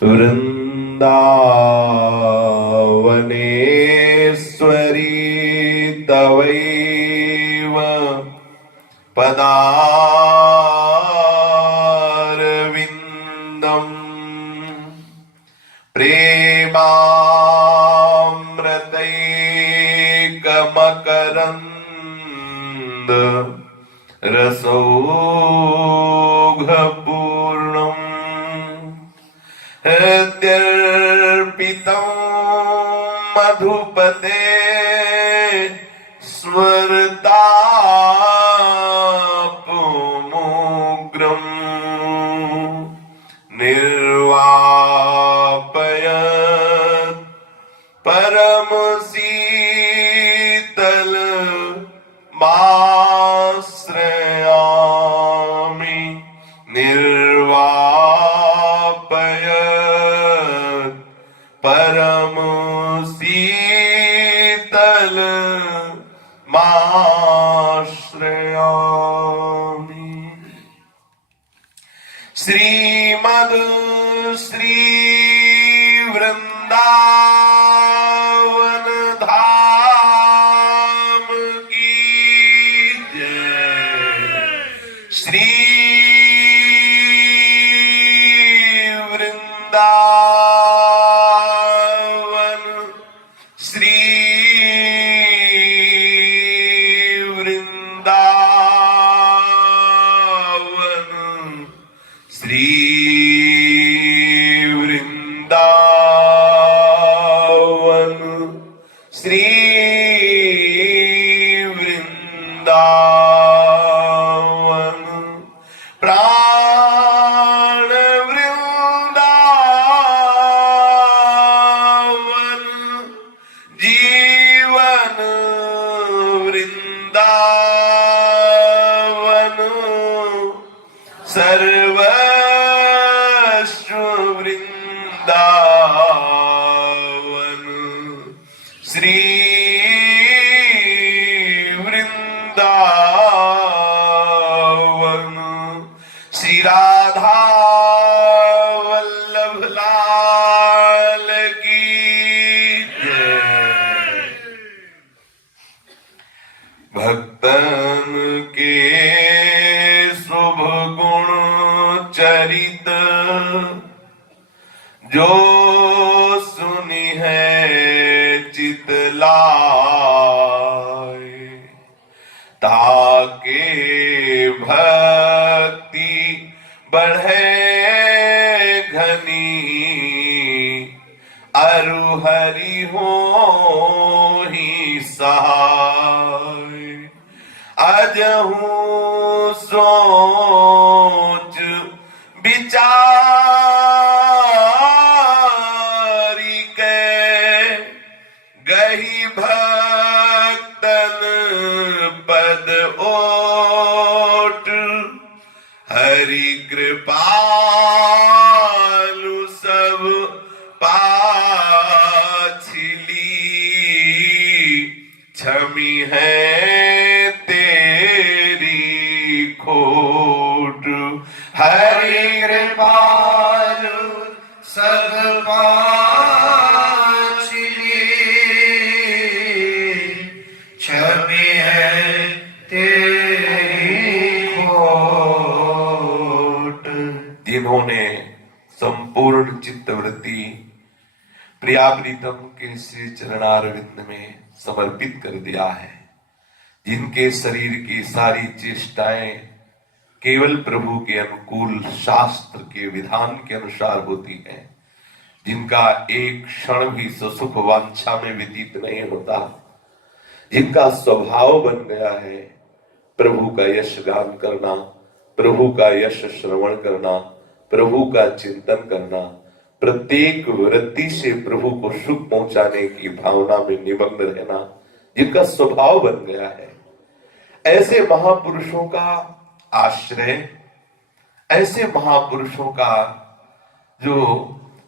वृन्दावनेश्वरी तवैव पदारविन्दम् प्रेमामृतैकमकरन्द रसौघपूर्णम् हृद्यर्पितं मधुपते स्मरतापमुग्रम् निर्वापयत् परमशीतल माश्रयामि निर्वापयत् परमशीतल माश्रयामि। श्रीमद् श्री वृंदावन धाम की जय। श्री वृंदावन श्री वृंदावन श्री वृंदावन श्री वृंदावन प्राण वृंदावन जीवन वृंदावन सर्वस्व वृंदावन श्री वृंदावन। श्री राधा वल्लभ लाल की जय। भक्तन के शुभ गुण चरित जो सुनी है चितलाए, ताके भक्ति बढ़े घनी अरु हरि हो ही सहाय। अजहू सोच विचारी के गही भक्तन पद ओट, हरि कृपालु सब पाछली क्षमी है तेरी खोट। हरि कृपालु सब पाछली क्षमी है तेरी खोट। जिन्होंने संपूर्ण चित्तवृत्ति प्रिया प्रीतम के श्री चरणारविंद में समर्पित कर दिया है, जिनके शरीर की सारी चेष्टाएं केवल प्रभु के अनुकूल शास्त्र के विधान के अनुसार होती हैं, जिनका एक क्षण भी सुसुख वांछा में व्यतीत नहीं होता, जिनका स्वभाव बन गया है प्रभु का यश गान करना, प्रभु का यश श्रवण करना, प्रभु का चिंतन करना, प्रत्येक वृत्ति से प्रभु को सुख पहुंचाने की भावना में निमग्न रहना, जिनका स्वभाव बन गया है, ऐसे महापुरुषों का आश्रय, ऐसे महापुरुषों का जो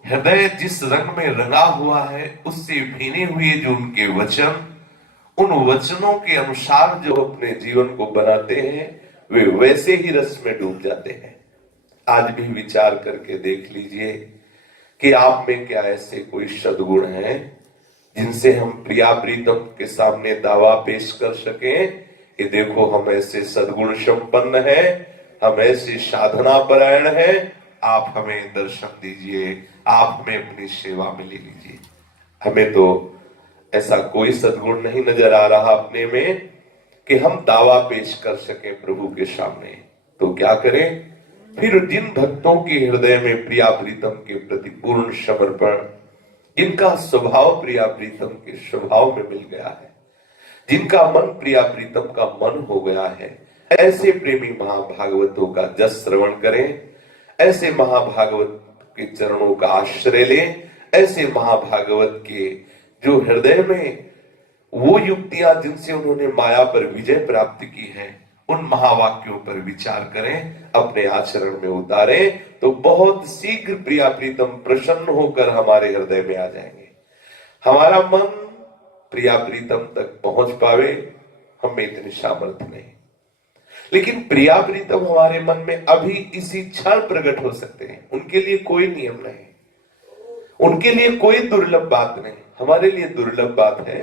हृदय जिस रंग में रंगा हुआ है उससे भीने हुए जो उनके वचन, उन वचनों के अनुसार जो अपने जीवन को बनाते हैं वे वैसे ही रस में डूब जाते हैं। आज भी विचार करके देख लीजिए, कि आप में क्या ऐसे कोई सद्गुण है जिनसे हम प्रिया प्रीतम के सामने दावा पेश कर सकें कि देखो हम ऐसे सद्गुण संपन्न हैं, हम ऐसे साधना परायण हैं, आप हमें दर्शन दीजिए, आप हमें अपनी सेवा में ले लीजिए। हमें तो ऐसा कोई सद्गुण नहीं नजर आ रहा अपने में कि हम दावा पेश कर सकें प्रभु के सामने। तो क्या करें? फिर जिन भक्तों के हृदय में प्रिया प्रीतम के प्रति पूर्ण समर्पण, जिनका स्वभाव प्रिया प्रीतम के स्वभाव में मिल गया है, जिनका मन प्रिया प्रीतम का मन हो गया है, ऐसे प्रेमी महाभागवतों का जस श्रवण करें, ऐसे महाभागवत के चरणों का आश्रय लें, ऐसे महाभागवत के जो हृदय में वो युक्तियां जिनसे उन्होंने माया पर विजय प्राप्त की है, उन महावाक्यों पर विचार करें, अपने आचरण में उतारें, तो बहुत शीघ्र प्रिया प्रीतम प्रसन्न होकर हमारे हृदय में आ जाएंगे। हमारा मन प्रिया प्रीतम तक पहुंच पावे, हमें इतनी सामर्थ्य नहीं, लेकिन प्रिया प्रीतम हमारे मन में अभी इसी क्षण प्रकट हो सकते हैं। उनके लिए कोई नियम नहीं, उनके लिए कोई दुर्लभ बात नहीं। हमारे लिए दुर्लभ बात है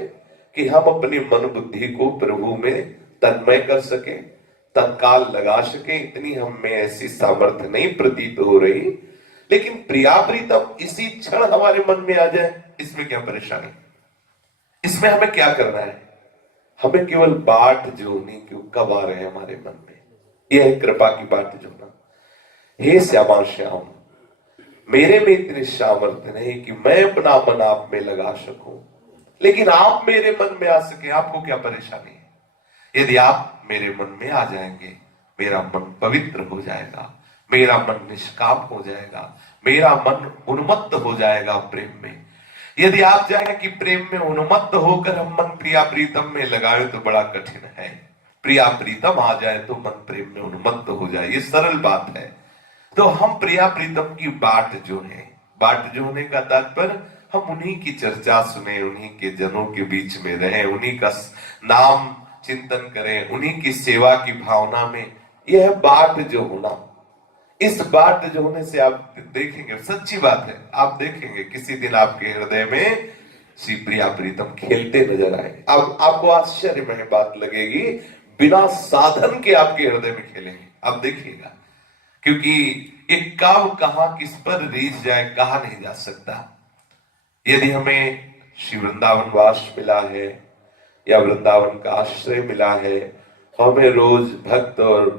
कि हम अपनी मन बुद्धि को प्रभु में तन्मय कर सके, तत्काल लगा सके, इतनी हम में ऐसी सामर्थ्य नहीं प्रतीत हो रही। लेकिन प्रिया प्रीतम इसी क्षण हमारे मन में आ जाए, इसमें क्या परेशानी? इसमें हमें क्या करना है? हमें केवल बाट जोनी क्यों कब आ रहे हैं हमारे मन में, यह है कृपा की बाट जोना। हे श्यामा श्याम, मेरे में इतनी सामर्थ्य नहीं कि मैं अपना मन आप में लगा सकूं, लेकिन आप मेरे मन में आ सके। आपको क्या परेशानी है? यदि आप मेरे मन में आ जाएंगे, मेरा मन पवित्र हो जाएगा, मेरा मन निष्काम हो जाएगा, मेरा मन उन्मत्त हो जाएगा प्रेम में। यदि आप जाए कि प्रेम में उन्मत्त होकर हम मन प्रिया प्रीतम में लगाए तो बड़ा कठिन है। प्रिया प्रीतम आ जाए तो मन प्रेम में उन्मत्त हो जाए, ये सरल बात है। तो हम प्रिया प्रीतम की बाट जो है, बाट जो होने का तात्पर्य हम उन्हीं की चर्चा सुने, उन्हीं के जनों के बीच में रहें, उन्हीं का नाम चिंतन करें, उन्हीं की सेवा की भावना में, यह बाट जो होना, इस बाट जो होने से आप देखेंगे, सच्ची बात है, आप देखेंगे किसी दिन आपके हृदय में श्री प्रिया प्रीतम खेलते नजर आएंगे। अब आपको आश्चर्यमय बात लगेगी, बिना साधन के आपके हृदय में खेलेंगे, आप देखिएगा। क्योंकि एक कब कहां किस पर रीझ जाए कहा नहीं जा सकता। यदि हमें श्री वृंदावन वास मिला है या वृंदावन का आश्रय मिला है, हमें रोज भक्त और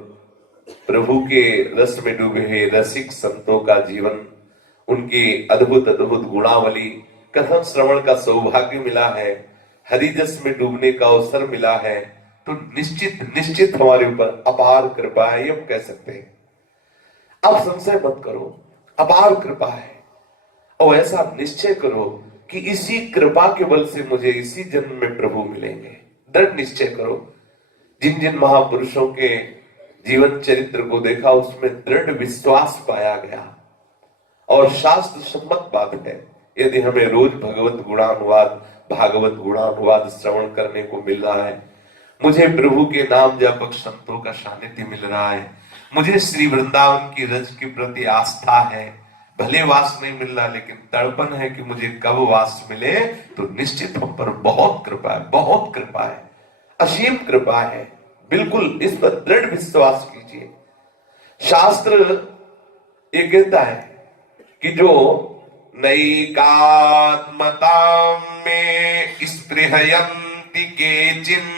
प्रभु के रस में डूबे हुए रसिक संतों का जीवन, उनकी अद्भुत अद्भुत गुणावली कथन श्रवण का सौभाग्य मिला है, हरिजस में डूबने का अवसर मिला है, तो निश्चित निश्चित हमारे ऊपर अपार कृपा है, ये हम कह सकते हैं। अब संशय मत करो, अपार कृपा है, और ऐसा निश्चय करो कि इसी कृपा के बल से मुझे इसी जन्म में प्रभु मिलेंगे। दृढ़ निश्चय करो। जिन जिन महापुरुषों के जीवन चरित्र को देखा, उसमें दृढ़ विश्वास पाया गया, और शास्त्र सम्मत बात है। यदि हमें रोज भगवत गुणानुवाद, भागवत गुणानुवाद श्रवण करने को मिल रहा है, मुझे प्रभु के नाम जापक संतों का सानिध्य मिल रहा है, मुझे श्री वृंदावन की रज के प्रति आस्था है, भले वास नहीं मिल रहा लेकिन तड़पन है कि मुझे कब वास मिले, तो निश्चित हम पर बहुत कृपा है, बहुत कृपा है, असीम कृपा है। बिल्कुल इस पर दृढ़ विश्वास कीजिए। शास्त्र ये कहता है कि जो नैकात्मतां में स्पृहयन्ति केचिन्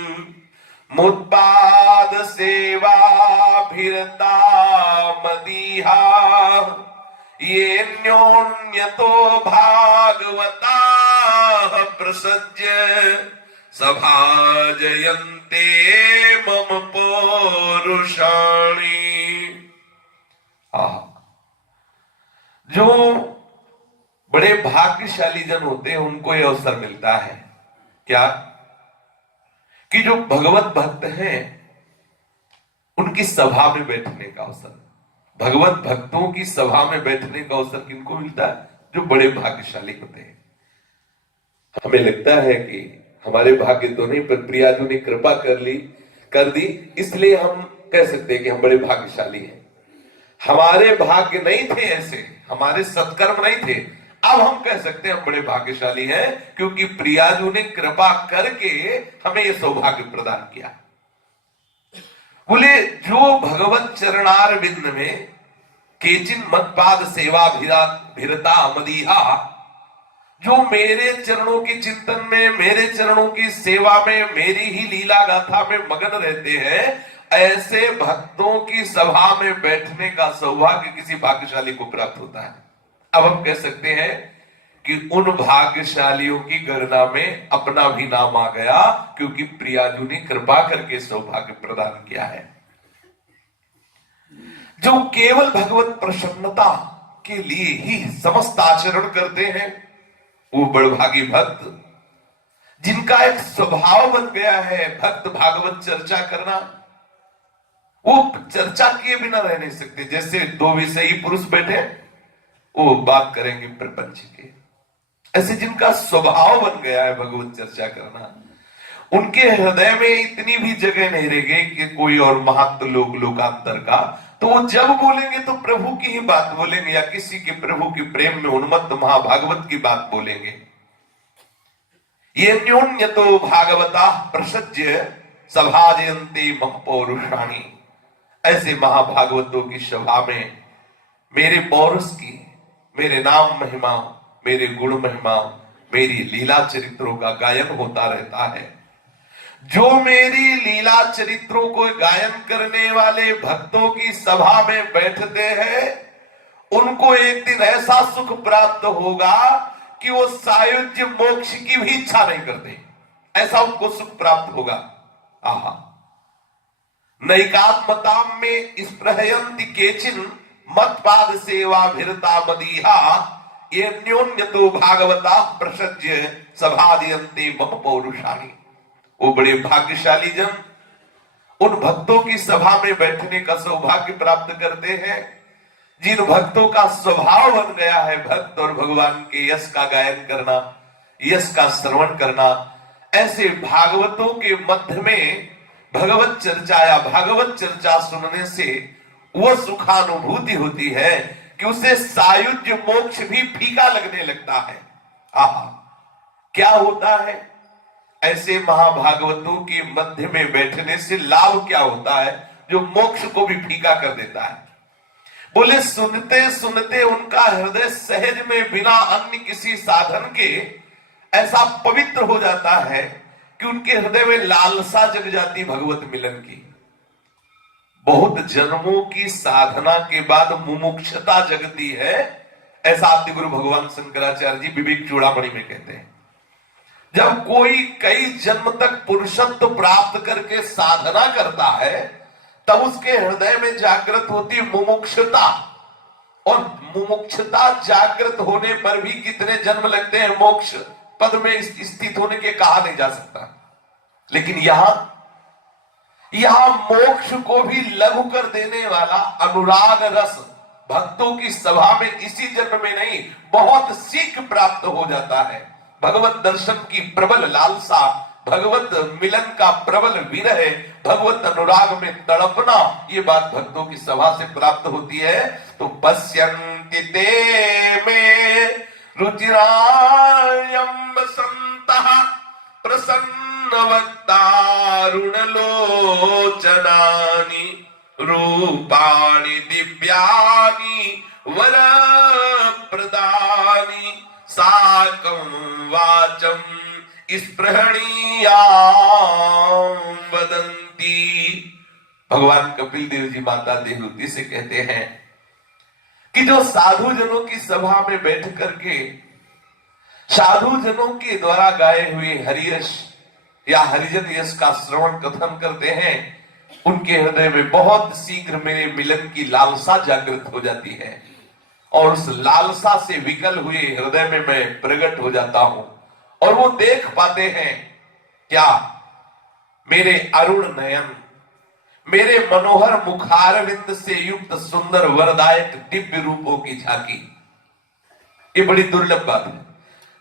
मुत्पाद सेवा भिरता मदीहा ये न्योन्यतो भागवता प्रसज्य सभाजयन्ते मम पौरुषाणि। जो बड़े भाग्यशाली जन होते हैं उनको यह अवसर मिलता है क्या, कि जो भगवत भक्त हैं उनकी सभा में बैठने का अवसर, भगवत भक्तों की सभा में बैठने का अवसर किनको मिलता है? जो बड़े भाग्यशाली होते हैं। हमें लगता है कि हमारे भाग्य तो नहीं, पर प्रियाजू ने कृपा कर दी, इसलिए हम कह सकते हैं कि हम बड़े भाग्यशाली हैं। हमारे भाग्य नहीं थे ऐसे, हमारे सत्कर्म नहीं थे, अब हम कह सकते हैं हम बड़े भाग्यशाली हैं, क्योंकि प्रियाजू ने कृपा करके हमें यह सौभाग्य प्रदान किया। बोले जो भगवत चरणार बिंद में केचिन मतपाद सेवा भिरता मदीहा, जो मेरे चरणों के चिंतन में, मेरे चरणों की सेवा में, मेरी ही लीला गाथा में मगन रहते हैं, ऐसे भक्तों की सभा में बैठने का सौभाग्य किसी भाग्यशाली को प्राप्त होता है। अब हम कह सकते हैं कि उन भाग्यशालियों की गणना में अपना भी नाम आ गया, क्योंकि प्रियाजू ने कृपा करके सौभाग्य प्रदान किया है। जो केवल भगवत प्रसन्नता के लिए ही समस्त आचरण करते हैं, वो बड़भागी भक्त, जिनका एक स्वभाव बन गया है भक्त भागवत चर्चा करना, वो चर्चा किए बिना रह नहीं सकते। जैसे दो विषयी पुरुष बैठे, वो बात करेंगे प्रपंच के, ऐसे जिनका स्वभाव बन गया है भगवत चर्चा करना, उनके हृदय में इतनी भी जगह नहीं रह गई कि कोई और महत्व लोकांतर का, तो वो जब बोलेंगे तो प्रभु की ही बात बोलेंगे, या किसी के प्रभु के प्रेम में उन्मत्त महाभागवत की बात बोलेंगे। ये न्यून्य तो भागवता प्रसज्य सभाजयंती महपौरुषाणी, ऐसे महाभागवतों की सभा में मेरे पौरुष की, मेरे नाम महिमा, मेरे गुण महिमा, मेरी लीला चरित्रों का गायन होता रहता है। जो मेरी लीला चरित्रों को गायन करने वाले भक्तों की सभा में बैठते हैं, उनको एक दिन ऐसा सुख प्राप्त होगा कि वो सायुज्य मोक्ष की भी इच्छा नहीं करते, ऐसा उनको सुख प्राप्त होगा। आहा, नैकात्मताम में स्पृहयन्ति केचिन मतपाद सेवा भिरता मदीहा, ये न्योन्य तो भागवता प्रसज्य सभादयन्ते मम पौरुषाणी। वो बड़े भाग्यशाली जन उन भक्तों की सभा में बैठने का सौभाग्य प्राप्त करते हैं, जिन भक्तों का स्वभाव बन गया है भक्त और भगवान के यश का गायन करना, यश का श्रवण करना। ऐसे भागवतों के मध्य में भगवत चर्चा या भागवत चर्चा सुनने से वह सुखानुभूति होती है कि उसे सायुज्य मोक्ष भी फीका लगने लगता है। आहा, क्या होता है ऐसे महाभागवतों के मध्य में बैठने से? लाभ क्या होता है जो मोक्ष को भी फीका कर देता है? बोले सुनते सुनते उनका हृदय सहज में बिना अन्य किसी साधन के ऐसा पवित्र हो जाता है कि उनके हृदय में लालसा जग जाती भगवत मिलन की। बहुत जन्मों की साधना के बाद मुमुक्षता जगती है, ऐसा आदि गुरु भगवान शंकराचार्य जी विवेक चूड़ामणि में कहते हैं। जब कोई कई जन्म तक पुरुषत्व प्राप्त करके साधना करता है, तब उसके हृदय में जागृत होती मुमुक्षता, और मुमुक्षता जागृत होने पर भी कितने जन्म लगते हैं मोक्ष पद में स्थित होने के कहा नहीं जा सकता। लेकिन यहां मोक्ष को भी लघु कर देने वाला अनुराग रस भक्तों की सभा में इसी जन्म में नहीं, बहुत शीघ्र प्राप्त हो जाता है। भगवत दर्शन की प्रबल लालसा, भगवत मिलन का प्रबल विरह, भगवत अनुराग में तड़पना, ये बात भक्तों की सभा से प्राप्त होती है। तो पश्यन्ति ते में रुचिरायं वसन्तः प्रसन्न वक्तारुण लोचनानि रूपाणि दिव्यानि वर प्रदानि साकं वाचम स्पृहणीयां वदन्ति। भगवान कपिल देव जी माता देवहूति से कहते हैं कि जो साधु जनों की सभा में बैठ करके साधु जनों के द्वारा गाए हुए हरियश या हरिजन यश का श्रवण कथन करते हैं, उनके हृदय में बहुत शीघ्र मेरे मिलन की लालसा जागृत हो जाती है, और उस लालसा से विकल हुए हृदय में मैं प्रकट हो जाता हूं, और वो देख पाते हैं क्या? मेरे अरुण नयन, मेरे मनोहर मुखारविंद से युक्त सुंदर वरदायक दिव्य रूपों की झांकी। ये बड़ी दुर्लभ बात है,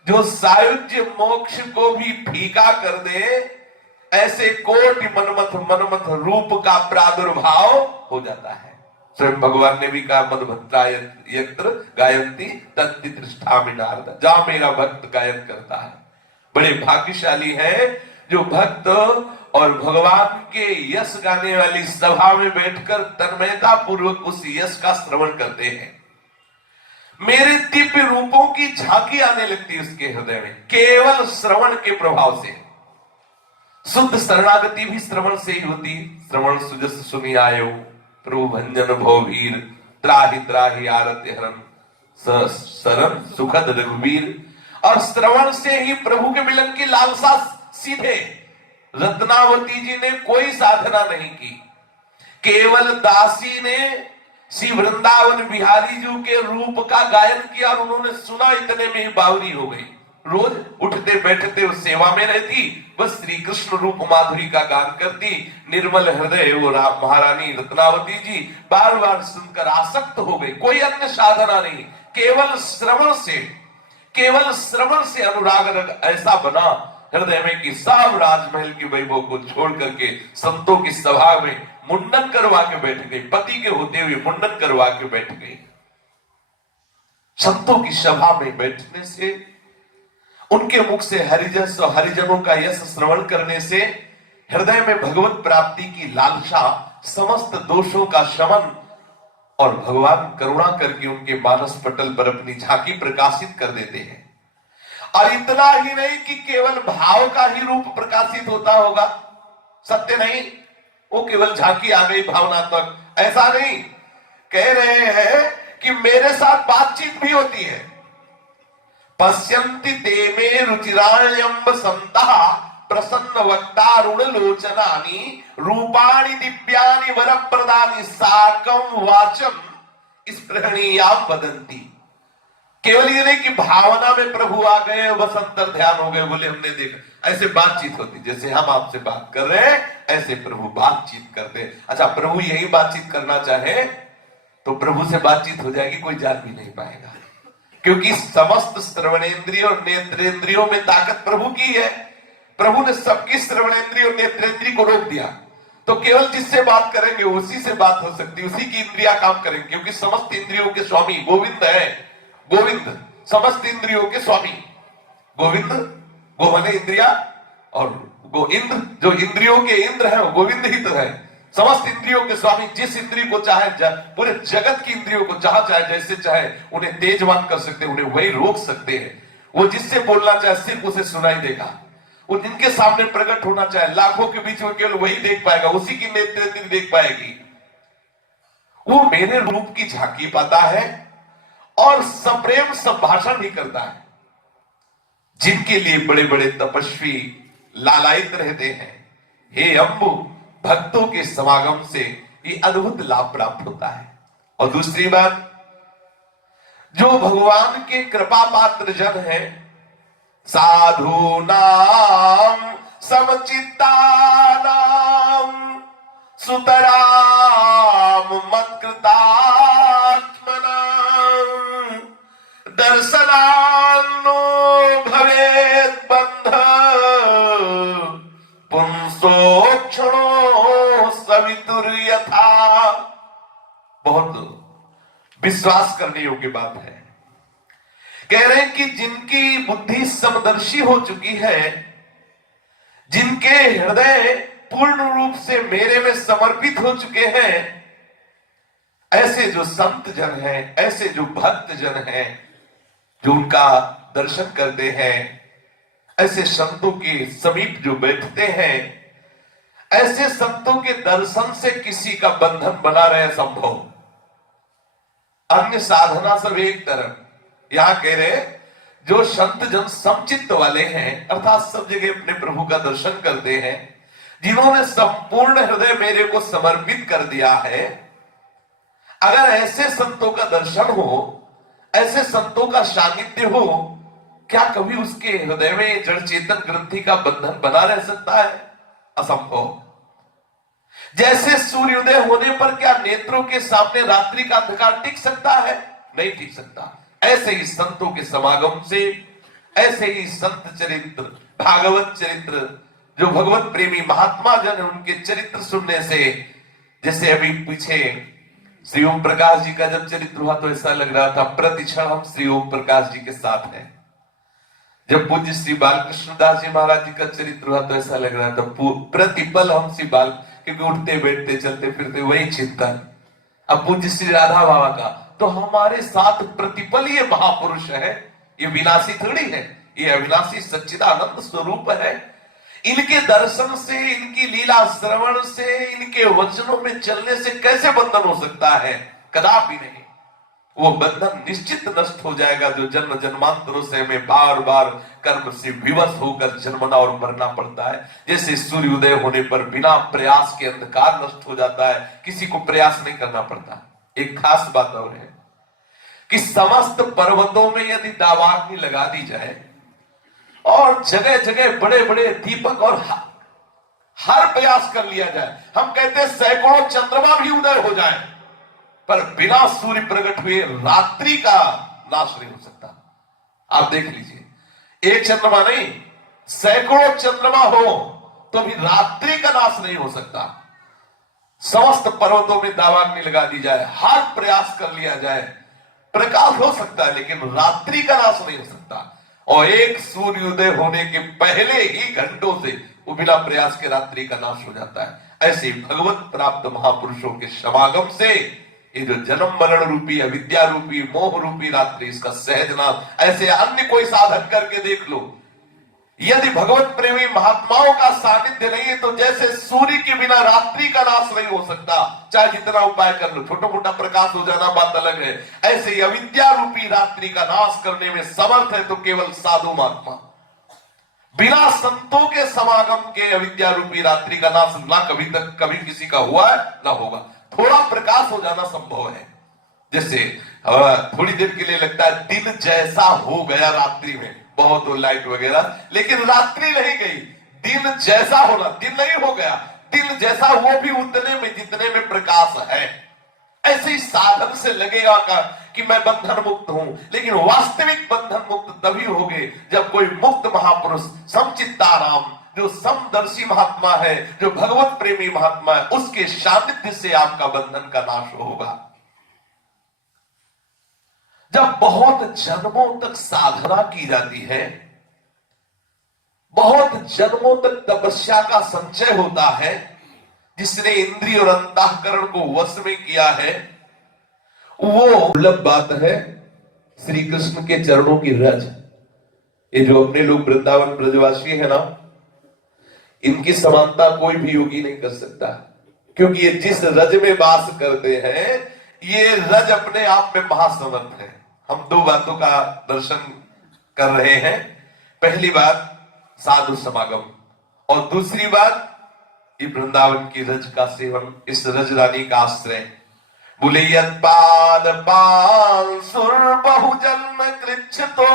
जो सायुज्य मोक्ष को भी फीका कर दे, ऐसे कोटि मनमथ रूप का प्रादुर्भाव हो जाता है। स्वयं भगवान ने भी कहा मदभक्ता यत्र गायंती तत्ति तृष्ठामि नारद, जहां मेरा भक्त गायन करता है। बड़े भाग्यशाली है जो भक्त और भगवान के यश गाने वाली सभा में बैठकर तन्मयता पूर्वक उस यश का श्रवण करते हैं। मेरे दिव्य रूपों की झांकी आने लगती है उसके हृदय में, केवल श्रवण के प्रभाव से। शुद्ध शरणागति भी श्रवण से ही होती है। श्रवण सुजस सुनि आयो प्रभु भंजन भववीर, त्राहि त्राहि आरति हरन शरण सुखद रघुवीर। और श्रवण से ही प्रभु के मिलन की लालसा सीधे। रत्नावती जी ने कोई साधना नहीं की, केवल दासी ने श्री वृंदावन बिहारी जी के रूप का गायन किया और उन्होंने सुना, इतने में ही बावरी हो गई। रोज उठते बैठते उस सेवा में रहती, बस श्री कृष्ण रूप माधुरी का गान करती। निर्मल हृदय वो महारानी रत्नावती जी बार बार सुनकर आसक्त हो गई। कोई अन्य साधना नहीं, केवल श्रवण से अनुराग रग ऐसा बना हृदय में कि सब राजमहल के वैभव को छोड़ करके संतों की सभा में मुंडन करवा के बैठ गई। पति के होते हुए मुंडन करवा के बैठ गई। संतों की सभा में बैठने से, उनके मुख से हरिजस और हरिजनों का यश श्रवण करने से हृदय में भगवत प्राप्ति की लालसा, समस्त दोषों का शमन और भगवान करुणा करके उनके मानस पटल पर अपनी झांकी प्रकाशित कर देते हैं। और इतना ही नहीं कि केवल भाव का ही रूप प्रकाशित होता होगा, सत्य नहीं, वो केवल झांकी आ गई भावनात्मक, ऐसा नहीं। कह रहे हैं कि मेरे साथ बातचीत भी होती है। पश्यन्ति ते मे रुचिराण्यंब संतः प्रसन्न वक्तारुण लोचनानि रूपाणि दिव्यानि वरप्रदानि साकं वाचम स्पृहणीयाम वदन्ति। केवल ये नहीं कि भावना में प्रभु आ गए, बस अंतर ध्यान हो गए, बोले हमने देखा। ऐसे बातचीत होती, जैसे हम आपसे बात कर रहे हैं ऐसे प्रभु बातचीत करते। अच्छा, प्रभु यही बातचीत करना चाहे तो प्रभु से बातचीत हो जाएगी, कोई जान भी नहीं पाएगा, क्योंकि समस्त श्रवणेंद्रिय और नेत्रेंद्रियों में ताकत प्रभु की है। प्रभु ने सबकी श्रवणेंद्रिय और नेत्रेंद्रिय को रोक दिया, तो केवल जिससे बात करेंगे उसी से बात हो सकती, उसी की इंद्रिया काम करेंगे, क्योंकि समस्त इंद्रियों के स्वामी गोविंद है। गोविंद समस्त इंद्रियों के स्वामी, गोविंद, गो माने इंद्रिया, और गो इंद्र, जो इंद्रियों के इंद्र है वो गोविंद ही तो है। समस्त इंद्रियों के स्वामी, जिस इंद्रिय को चाहे, पूरे जगत की इंद्रियों को जहां चाहे जैसे चाहे उन्हें तेजवान कर सकते हैं, उन्हें वही रोक सकते हैं। वो जिससे बोलना चाहे सिर्फ उसे सुनाई देगा, वो जिनके सामने प्रकट होना चाहे लाखों के बीच में केवल वही देख पाएगा, उसी की नेत्र देख पाएगी। वो मेरे रूप की झांकी पाता है और सप्रेम संभाषण भी करता है। जिनके लिए बड़े बड़े तपस्वी लालायित रहते हैं, हे अम्बु, भक्तों के समागम से ये अद्भुत लाभ प्राप्त होता है। और दूसरी बात, जो भगवान के कृपा पात्र जन है, साधु नाम समचित्तानाम सुतराम मत्कृतात्मनाम दर्शनान्नो भवेत् बंध पुंसोक्षणो सवितुर्यथा। बहुत विश्वास करने योग्य बात है। कह रहे हैं कि जिनकी बुद्धि समदर्शी हो चुकी है, जिनके हृदय पूर्ण रूप से मेरे में समर्पित हो चुके हैं, ऐसे जो संत जन हैं, ऐसे जो भक्त जन हैं, जो उनका दर्शन करते हैं, ऐसे संतों के समीप जो बैठते हैं, ऐसे संतों के दर्शन से किसी का बंधन बना रहे संभव। अन्य साधना सब एक तरफ। यहां कह रहे जो संत जन समचित्त वाले हैं, अर्थात सब जगह अपने प्रभु का दर्शन करते हैं, जिन्होंने संपूर्ण हृदय मेरे को समर्पित कर दिया है, अगर ऐसे संतों का दर्शन हो, ऐसे संतों का सानिध्य हो, क्या कभी उसके हृदय में जड़ चेतन ग्रंथि का बंधन बना रह सकता है? असंभव। जैसे सूर्योदय होने पर क्या नेत्रों के सामने रात्रि का अंधकार टिक सकता है? नहीं टिक सकता। ऐसे ही संतों के समागम से, ऐसे ही संत चरित्र, भागवत चरित्र, जो भगवत प्रेमी महात्मा जन उनके चरित्र सुनने से, जैसे अभी पीछे श्री ओम प्रकाश जी का जब चरित्र हुआ तो ऐसा लग रहा था प्रतिक्षण हम श्री ओम प्रकाश जी के साथ हैं। जब पूज्य श्री बालकृष्ण दास जी महाराज जी का चरित्र हुआ तो ऐसा लग रहा था प्रतिपल हम श्री बाल, क्योंकि उठते बैठते चलते फिरते वही चिंतन। अब पूज्य श्री राधा बाबा का तो हमारे साथ प्रतिपल ये महापुरुष है, ये विनाशी थोड़ी है, ये अविनाशी सच्चिदानंद स्वरूप है। इनके दर्शन से, इनकी लीला श्रवण से, इनके वचनों में चलने से कैसे बंधन हो सकता है? कदापि नहीं। वो बंधन निश्चित नष्ट हो जाएगा जो जन्म जन्मांतरों से हमें बार बार कर्म से विवश होकर जन्मना और मरना पड़ता है। जैसे सूर्योदय होने पर बिना प्रयास के अंधकार नष्ट हो जाता है, किसी को प्रयास नहीं करना पड़ता। एक खास बात और है कि समस्त पर्वतों में यदि दावाग्नि लगा दी जाए और जगह जगह बड़े बड़े दीपक और हर प्रयास कर लिया जाए, हम कहते हैं सैकड़ों चंद्रमा भी उदय हो जाए, पर बिना सूर्य प्रकट हुए रात्रि का नाश नहीं हो सकता। आप देख लीजिए, एक चंद्रमा नहीं, सैकड़ों चंद्रमा हो तो भी रात्रि का नाश नहीं हो सकता। समस्त पर्वतों में दावाग्नि लगा दी जाए, हर प्रयास कर लिया जाए, प्रकाश हो सकता है लेकिन रात्रि का नाश नहीं हो सकता। और एक सूर्योदय होने के पहले ही घंटों से वो बिना प्रयास के रात्रि का नाश हो जाता है। ऐसे भगवत प्राप्त महापुरुषों के समागम से ये जो जन्म मरण रूपी, अविद्या रूपी, मोह रूपी रात्रि, इसका सहज नाश, ऐसे अन्य कोई साधन करके देख लो, यदि भगवत प्रेमी महात्माओं का सानिध्य नहीं है तो जैसे सूर्य के बिना रात्रि का नाश नहीं हो सकता, चाहे जितना उपाय कर लो, छोटा मोटा प्रकाश हो जाना बात अलग है। ऐसे ही अविद्या रूपी रात्रि का नाश करने में समर्थ है तो केवल साधु महात्मा। बिना संतों के समागम के अविद्या रूपी रात्रि का नाश ना कभी तक कभी किसी का हुआ है ना होगा। थोड़ा प्रकाश हो जाना संभव है, जैसे थोड़ी देर के लिए लगता है दिन जैसा हो गया रात्रि में, बहुत लाइट वगैरह, लेकिन रात्रि नहीं गई, दिन जैसा होना, दिन नहीं हो गया, दिन जैसा वो भी उतने में जितने में प्रकाश है। ऐसे ही साधन से लगेगा कि मैं बंधन मुक्त हूं, लेकिन वास्तविक बंधन मुक्त तभी होगे जब कोई मुक्त महापुरुष समचित्ताराम, जो समदर्शी महात्मा है, जो भगवत प्रेमी महात्मा है, उसके सानिध्य से आपका बंधन का नाश होगा। जब बहुत जन्मों तक साधना की जाती है, बहुत जन्मों तक तपस्या का संचय होता है, जिसने इंद्रिय और अंतःकरण को वश में किया है, वो दुर्लभ बात है श्री कृष्ण के चरणों की रज। ये जो अपने लोग वृंदावन ब्रजवासी है ना, इनकी समानता कोई भी योगी नहीं कर सकता, क्योंकि ये जिस रज में वास करते हैं, ये रज अपने आप में महासमर्थ है। हम दो बातों का दर्शन कर रहे हैं। पहली बात साधु समागम, और दूसरी बात ये वृंदावन की रज का सेवन, इस रज रानी का आश्रय। बोले यत्पाद पाल सुर बहुजन्म कृच्छतो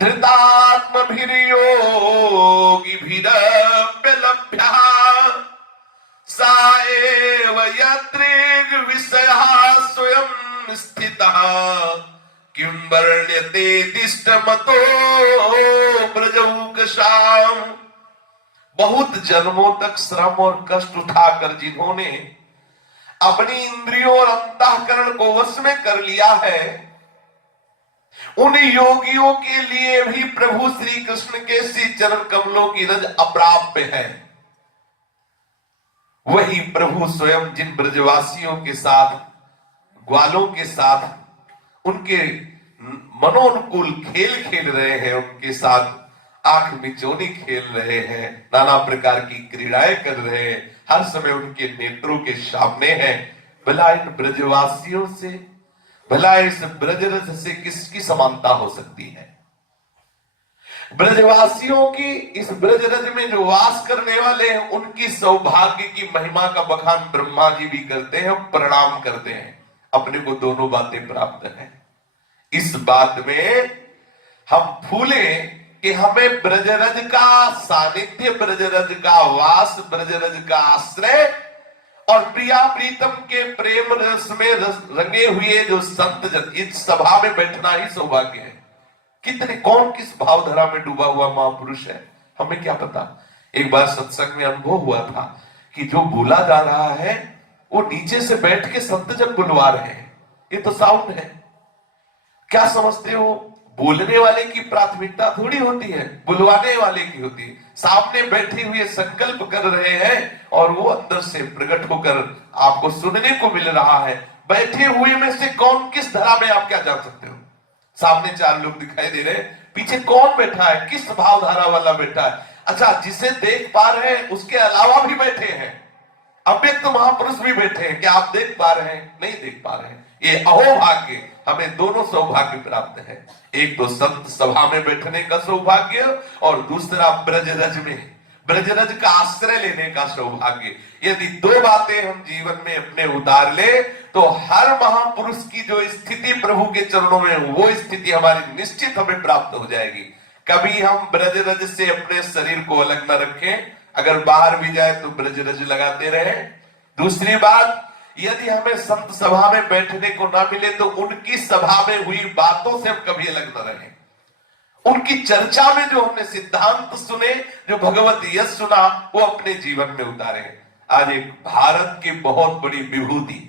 धृतात्म भीर्योगी भीरप्यलभ्यः साएव यत्रिग विषयः स्वयं स्थितः किं वर्ण्यते दिष्टमतो ब्रजौकशाम। बहुत जन्मों तक श्रम और कष्ट उठाकर जिन्होंने अपनी इंद्रियों और अंतःकरण को वश में कर लिया है, उन योगियों के लिए भी प्रभु श्री कृष्ण के श्री चरण कमलों की रज अप्राप्य है। वही प्रभु स्वयं जिन ब्रजवासियों के साथ, ग्वालों के साथ उनके मनोनुकूल खेल खेल रहे हैं, उनके साथ आंख मिचौनी खेल रहे हैं, नाना प्रकार की क्रीड़ाएं कर रहे हैं, हर समय उनके नेत्रों के सामने हैं, भला इन ब्रजवासियों से, भला इस ब्रजरज से किसकी समानता हो सकती है? ब्रजवासियों की, इस ब्रजरज में जो वास करने वाले हैं, उनकी सौभाग्य की महिमा का बखान ब्रह्मा जी भी करते हैं, प्रणाम करते हैं। अपने को दोनों बातें प्राप्त हैं। इस बात में हम फूले कि हमें ब्रजरज का सानिध्य, ब्रजरज का वास, ब्रजरज का आश्रय और प्रिया प्रीतम के प्रेम रस में रंगे हुए जो संत जन, इस सभा में बैठना ही सौभाग्य है। कितने, कौन किस भावधारा में डूबा हुआ महापुरुष है, हमें क्या पता। एक बार सत्संग में अनुभव हुआ था कि जो बोला जा रहा है वो नीचे से बैठ के संत जन बुलवा रहे हैं, ये तो साउंड है। क्या समझते हो, बोलने वाले की प्राथमिकता थोड़ी होती है, बुलवाने वाले की होती है। सामने बैठे हुए संकल्प कर रहे हैं और वो अंदर से प्रकट होकर आपको सुनने को मिल रहा है। बैठे हुए में से कौन किस धरा में, आप क्या जान सकते हो? सामने 4 लोग दिखाई दे रहे हैं, पीछे कौन बैठा है, किस भावधारा वाला बैठा है? अच्छा, जिसे देख पा रहे हैं उसके अलावा भी बैठे हैं, अव्यक्त महापुरुष भी बैठे हैं। क्या आप देख पा रहे हैं? नहीं देख पा रहे हैं। ये अहोभाग्य, हमें दोनों सौभाग्य प्राप्त है। एक तो संत सभा में बैठने का सौभाग्य और दूसरा ब्रजरज में, ब्रजरज का आश्रय लेने का सौभाग्य। यदि 2 बातें हम जीवन में अपने उतार ले तो हर महापुरुष की जो स्थिति प्रभु के चरणों में, वो स्थिति हमारी निश्चित हमें प्राप्त हो जाएगी। कभी हम ब्रजरज से अपने शरीर को अलग न रखें, अगर बाहर भी जाए तो ब्रजरज लगाते रहे। दूसरी बात, यदि हमें संत सभा में बैठने को ना मिले तो उनकी सभा में हुई बातों से हम कभी अलग न रहें। उनकी चर्चा में जो हमने सिद्धांत सुने, जो भगवत यश सुना, वो अपने जीवन में उतारे। आज एक भारत की बहुत बड़ी विभूति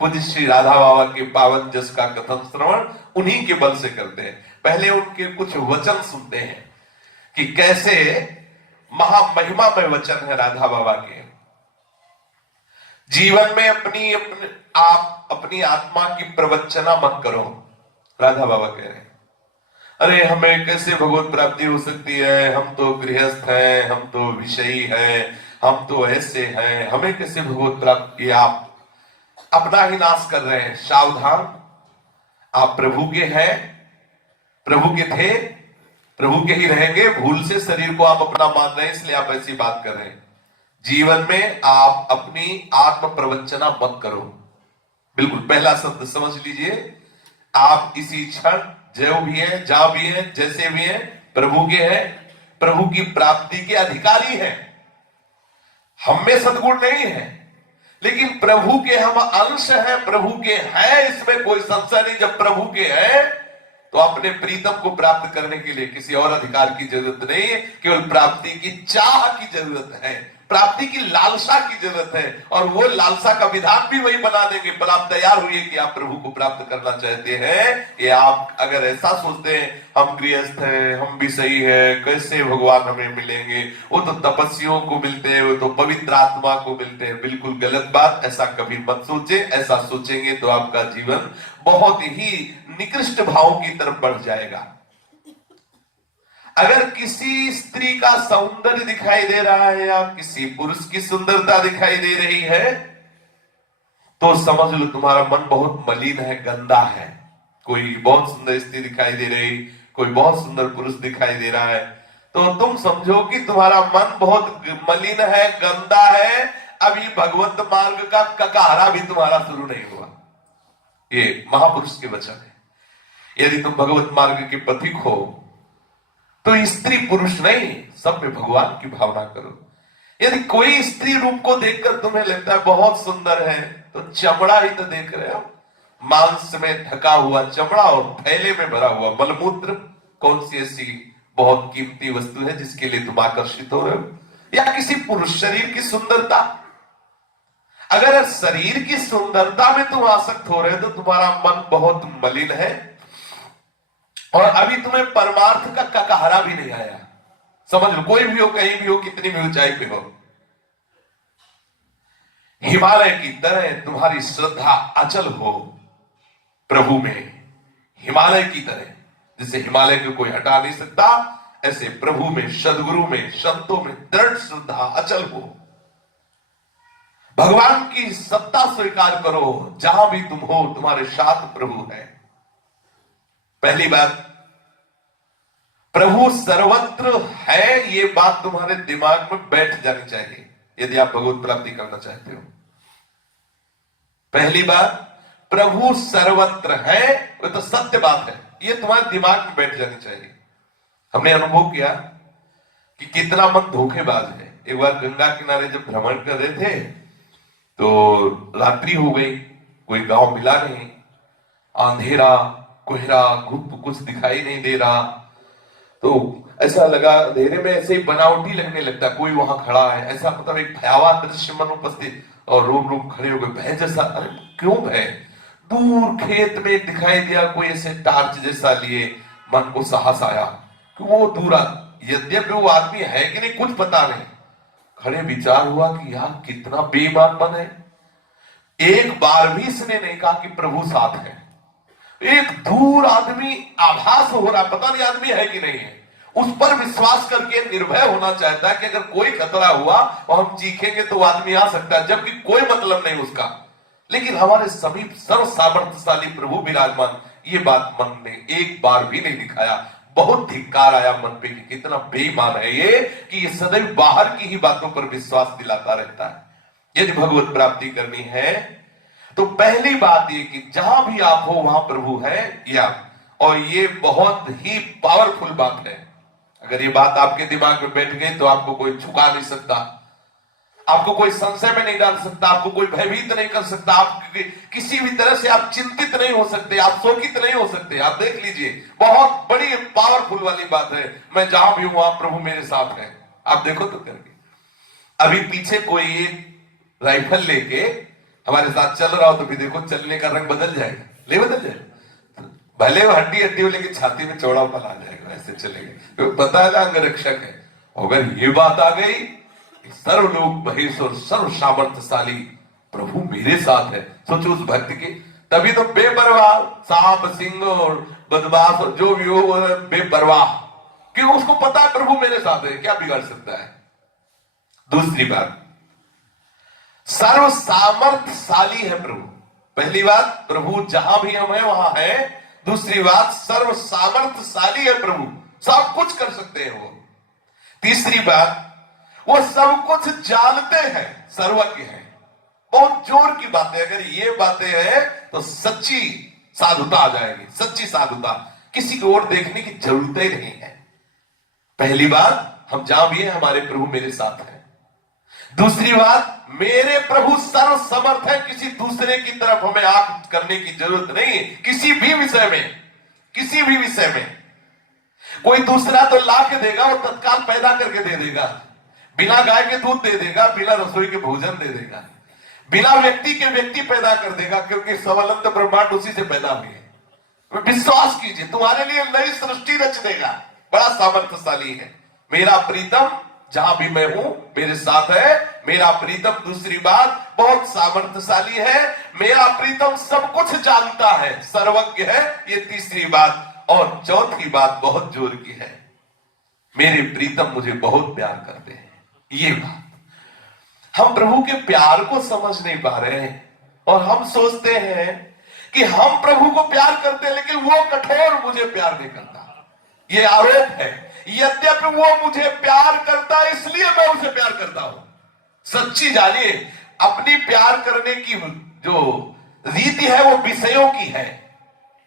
पूज्य श्री राधा बाबा के पावन जस का कथन श्रवण उन्हीं के बल से करते हैं। पहले उनके कुछ वचन सुनते हैं कि कैसे महामहिमा में वचन है राधा बाबा के। जीवन में आप अपनी आत्मा की प्रवचना मत करो, राधा बाबा कह रहे हैं। अरे हमें कैसे भगवत प्राप्ति हो सकती है, हम तो गृहस्थ हैं, हम तो विषयी हैं, हम तो ऐसे हैं, हमें कैसे भगवत प्राप्ति? आप अपना ही नाश कर रहे हैं। सावधान, आप प्रभु के हैं, प्रभु के थे, प्रभु के ही रहेंगे। भूल से शरीर को आप अपना मान रहे हैं, इसलिए आप ऐसी बात कर रहे हैं। जीवन में आप अपनी आत्म प्रवचना मत करो। बिल्कुल पहला शब्द समझ लीजिए, आप इसी क्षण जो भी है, जहां भी है, जैसे भी है, प्रभु के हैं, प्रभु की प्राप्ति के अधिकारी हैं। हम में सद्गुण नहीं है, लेकिन प्रभु के हम अंश हैं, प्रभु के हैं, इसमें कोई संशय नहीं। जब प्रभु के हैं तो अपने प्रीतम को प्राप्त करने के लिए किसी और अधिकार की जरूरत नहीं है, केवल प्राप्ति की चाह की जरूरत है, प्राप्ति की लालसा की जरूरत है। और वो लालसा का विधान भी वही बना देंगे। पर आप तैयार हुए कि आप प्रभु को प्राप्त करना चाहते हैं। ये आप अगर ऐसा सोचते हैं हम गृहस्थ हैं, हम भी सही है, कैसे भगवान हमें मिलेंगे, वो तो तपस्वियों को मिलते हैं, वो तो पवित्र आत्मा को मिलते हैं, बिल्कुल गलत बात। ऐसा कभी मत सोचे। ऐसा सोचेंगे तो आपका जीवन बहुत ही निकृष्ट भाव की तरफ बढ़ जाएगा। अगर किसी स्त्री का सौंदर्य दिखाई दे रहा है या किसी पुरुष की सुंदरता दिखाई दे रही है तो समझ लो तुम्हारा मन बहुत मलिन है, गंदा है। कोई बहुत सुंदर स्त्री दिखाई दे रही, कोई बहुत सुंदर पुरुष दिखाई दे रहा है, तो तुम समझो कि तुम्हारा मन बहुत मलिन है, गंदा है। अभी भगवत मार्ग का ककारा भी तुम्हारा शुरू नहीं हुआ। ये महापुरुष के वचन है। यदि तुम भगवत मार्ग के पथिक हो तो स्त्री पुरुष नहीं, सब में भगवान की भावना करो। यदि कोई स्त्री रूप को देखकर तुम्हें लगता है बहुत सुंदर है, तो चमड़ा ही तो देख रहे हो, मांस में ढका हुआ चमड़ा और थैले में भरा हुआ मलमूत्र। कौन सी ऐसी बहुत कीमती वस्तु है जिसके लिए तुम आकर्षित हो रहे हो? या किसी पुरुष शरीर की सुंदरता? अगर शरीर की सुंदरता में तुम आसक्त हो रहे हो तो तुम्हारा मन बहुत मलिन है और अभी तुम्हें परमार्थ का ककहरा भी नहीं आया। समझ लो, कोई भी हो, कहीं भी हो, कितनी भी ऊंचाई पे हो, हिमालय की तरह तुम्हारी श्रद्धा अचल हो प्रभु में। हिमालय की तरह, जिसे हिमालय को कोई हटा नहीं सकता, ऐसे प्रभु में, सदगुरु में, संतों में दृढ़ श्रद्धा अचल हो। भगवान की सत्ता स्वीकार करो, जहां भी तुम हो तुम्हारे साथ प्रभु है। पहली बात, प्रभु सर्वत्र है, ये बात तुम्हारे दिमाग में बैठ जानी चाहिए यदि आप भगवत प्राप्ति करना चाहते हो। पहली बात, प्रभु सर्वत्र है, वो तो सत्य बात है, ये तुम्हारे दिमाग में बैठ जानी चाहिए। हमने अनुभव किया कि कितना मन धोखेबाज है। एक बार गंगा किनारे जब भ्रमण कर रहे थे तो रात्रि हो गई, कोई गांव मिला नहीं, अंधेरा, कोहरा, धूप कुछ दिखाई नहीं दे रहा। तो ऐसा लगा अंधेरे में ऐसे ही बनावटी लगने लगता, कोई वहां खड़ा है, ऐसा मतलब एक भयावह दृश्य मन उपस्थित। और रोम रोम खड़े हो गए, भय जैसा। अरे क्यों भय? दूर खेत में दिखाई दिया कोई ऐसे टार्च जैसा लिए, मन को साहस आया कि वो दूर यद्यपि वो आदमी है कि नहीं कुछ पता नहीं, खड़े विचार हुआ कि यार कितना बेईमान मन है। एक बार भी इसने नहीं कहा कि प्रभु साथ है। एक दूर आदमी आभास हो रहा, पता नहीं आदमी है कि नहीं है, उस पर विश्वास करके निर्भय होना चाहता है कि अगर कोई खतरा हुआ और हम चीखेंगे तो आदमी आ सकता है, जबकि कोई मतलब नहीं उसका। लेकिन हमारे समीप सर्व सामर्थ्यशाली प्रभु विराजमान, ये बात मन ने एक बार भी नहीं दिखाया। बहुत धिक्कार आया मन पे कि कितना बेईमान है ये, कि ये सदैव बाहर की ही बातों पर विश्वास दिलाता रहता है। यदि भगवत प्राप्ति करनी है तो पहली बात ये कि जहां भी आप हो वहां प्रभु है, या और ये बहुत ही पावरफुल बात है। अगर ये बात आपके दिमाग में बैठ गई तो आपको कोई झुका नहीं सकता, आपको कोई संशय में नहीं डाल सकता, आपको कोई भयभीत नहीं कर सकता, आप किसी भी तरह से आप चिंतित नहीं हो सकते, आप शोकित नहीं हो सकते। आप देख लीजिए, बहुत बड़ी पावरफुल वाली बात है, मैं जहां भी हूं वहां प्रभु मेरे साथ है। आप देखो तो करके, अभी पीछे कोई एक राइफल लेके हमारे साथ चल रहा हो तो भी देखो चलने का रंग बदल जाएगा, ले बदल जाएगा, भले वो हड्डी हड्डी हो लेकिन छाती में चौड़ापन आ जाएगा, ऐसे चलेगा, तो पता है ना अंगरक्षक है। अगर ये बात आ गई, सर्वलोक महेश और सर्व सामर्थ्यशाली प्रभु मेरे साथ है, सोचो उस भक्त की। तभी तो बेपरवाह, सांप सिंह और बदमाश और जो भी हो बेपरवाह, क्यों? उसको पता है प्रभु मेरे साथ है, क्या बिगाड़ सकता है। दूसरी बात, सर्व सामर्थ्यशाली है प्रभु। पहली बात, प्रभु जहां भी हम हैं वहां है। दूसरी बात, सर्व सामर्थ्यशाली है प्रभु, सब कुछ कर सकते हैं वो। तीसरी बात, वो सब कुछ जानते हैं, सर्वज्ञ है। बहुत जोर की बातें, अगर ये बातें हैं तो सच्ची साधुता आ जाएगी, सच्ची साधुता, किसी की ओर देखने की जरूरत ही नहीं है। पहली बात, हम जहां भी हैं हमारे प्रभु मेरे साथ है। दूसरी बात, मेरे प्रभु सर्व समर्थ है, किसी दूसरे की तरफ हमें आंख करने की जरूरत नहीं है। किसी भी विषय में, किसी भी विषय में कोई दूसरा तो ला के देगा, वो तत्काल पैदा करके दे देगा, बिना गाय के दूध दे देगा, बिना रसोई के भोजन दे देगा, बिना व्यक्ति के व्यक्ति पैदा कर देगा, क्योंकि सबलंत ब्रह्मांड उसी से पैदा हुए हैं। विश्वास कीजिए, तुम्हारे लिए नई सृष्टि रच देगा, बड़ा सामर्थ्यशाली है। मेरा प्रीतम जहां भी मैं हूं मेरे साथ है, मेरा प्रीतम। दूसरी बात, बहुत सामर्थ्यशाली है, मेरा प्रीतम सब कुछ जानता है, सर्वज्ञ है, ये तीसरी बात। और चौथी बात बहुत जोर की है, मेरे प्रीतम मुझे बहुत प्यार करते हैं। ये बात, हम प्रभु के प्यार को समझ नहीं पा रहे हैं, और हम सोचते हैं कि हम प्रभु को प्यार करते हैं लेकिन वो कठोर मुझे प्यार नहीं करता। ये आरोप है। यद्यपि वो मुझे प्यार करता है इसलिए मैं उसे प्यार करता हूं। सच्ची जानिए, अपनी प्यार करने की जो रीति है वो विषयों की है,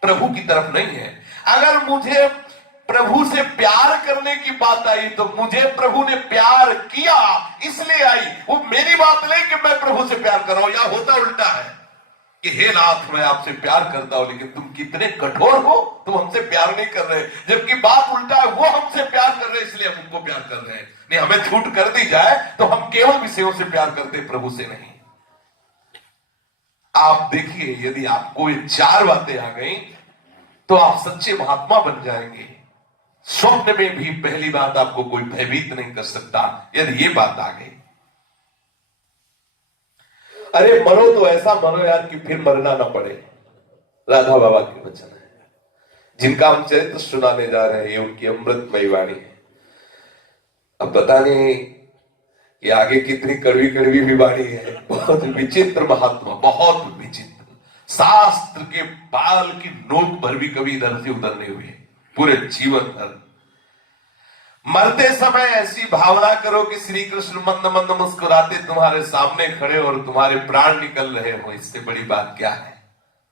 प्रभु की तरफ नहीं है। अगर मुझे प्रभु से प्यार करने की बात आई तो मुझे प्रभु ने प्यार किया इसलिए आई, वो मेरी बात नहीं कि मैं प्रभु से प्यार कर रहा हूं। या होता उल्टा है कि हे नाथ मैं आपसे प्यार करता हूं लेकिन तुम कितने कठोर हो, तुम हमसे प्यार नहीं कर रहे। जबकि बात उल्टा है, वो हमसे प्यार कर रहे हैं इसलिए हम उनको प्यार कर रहे हैं। नहीं, हमें छूट कर दी जाए तो हम केवल विषयों से प्यार करते, प्रभु से नहीं। आप देखिए, यदि आपको ये चार बातें आ गई तो आप सच्चे महात्मा बन जाएंगे। स्वप्न में भी पहली बात, आपको कोई भयभीत नहीं कर सकता यदि ये बात आ गई। अरे मरो तो ऐसा मरो यार कि फिर मरना ना पड़े, राधा बाबा के वचन है, जिनका हम चरित्र सुनाने जा रहे हैं, ये उनकी अमृतमयी वाणी है। अब पता नहीं कि आगे कितनी कड़वी कड़वी भी वाणी है। बहुत विचित्र महात्मा, बहुत विचित्र, शास्त्र के बाल की नोक भर भी कभी इधर से उधर नहीं हुई पूरे जीवन भर। मरते समय ऐसी भावना करो कि श्री कृष्ण मंद मंद मुस्कुराते तुम्हारे सामने खड़े और तुम्हारे प्राण निकल रहे हो, इससे बड़ी बात क्या है।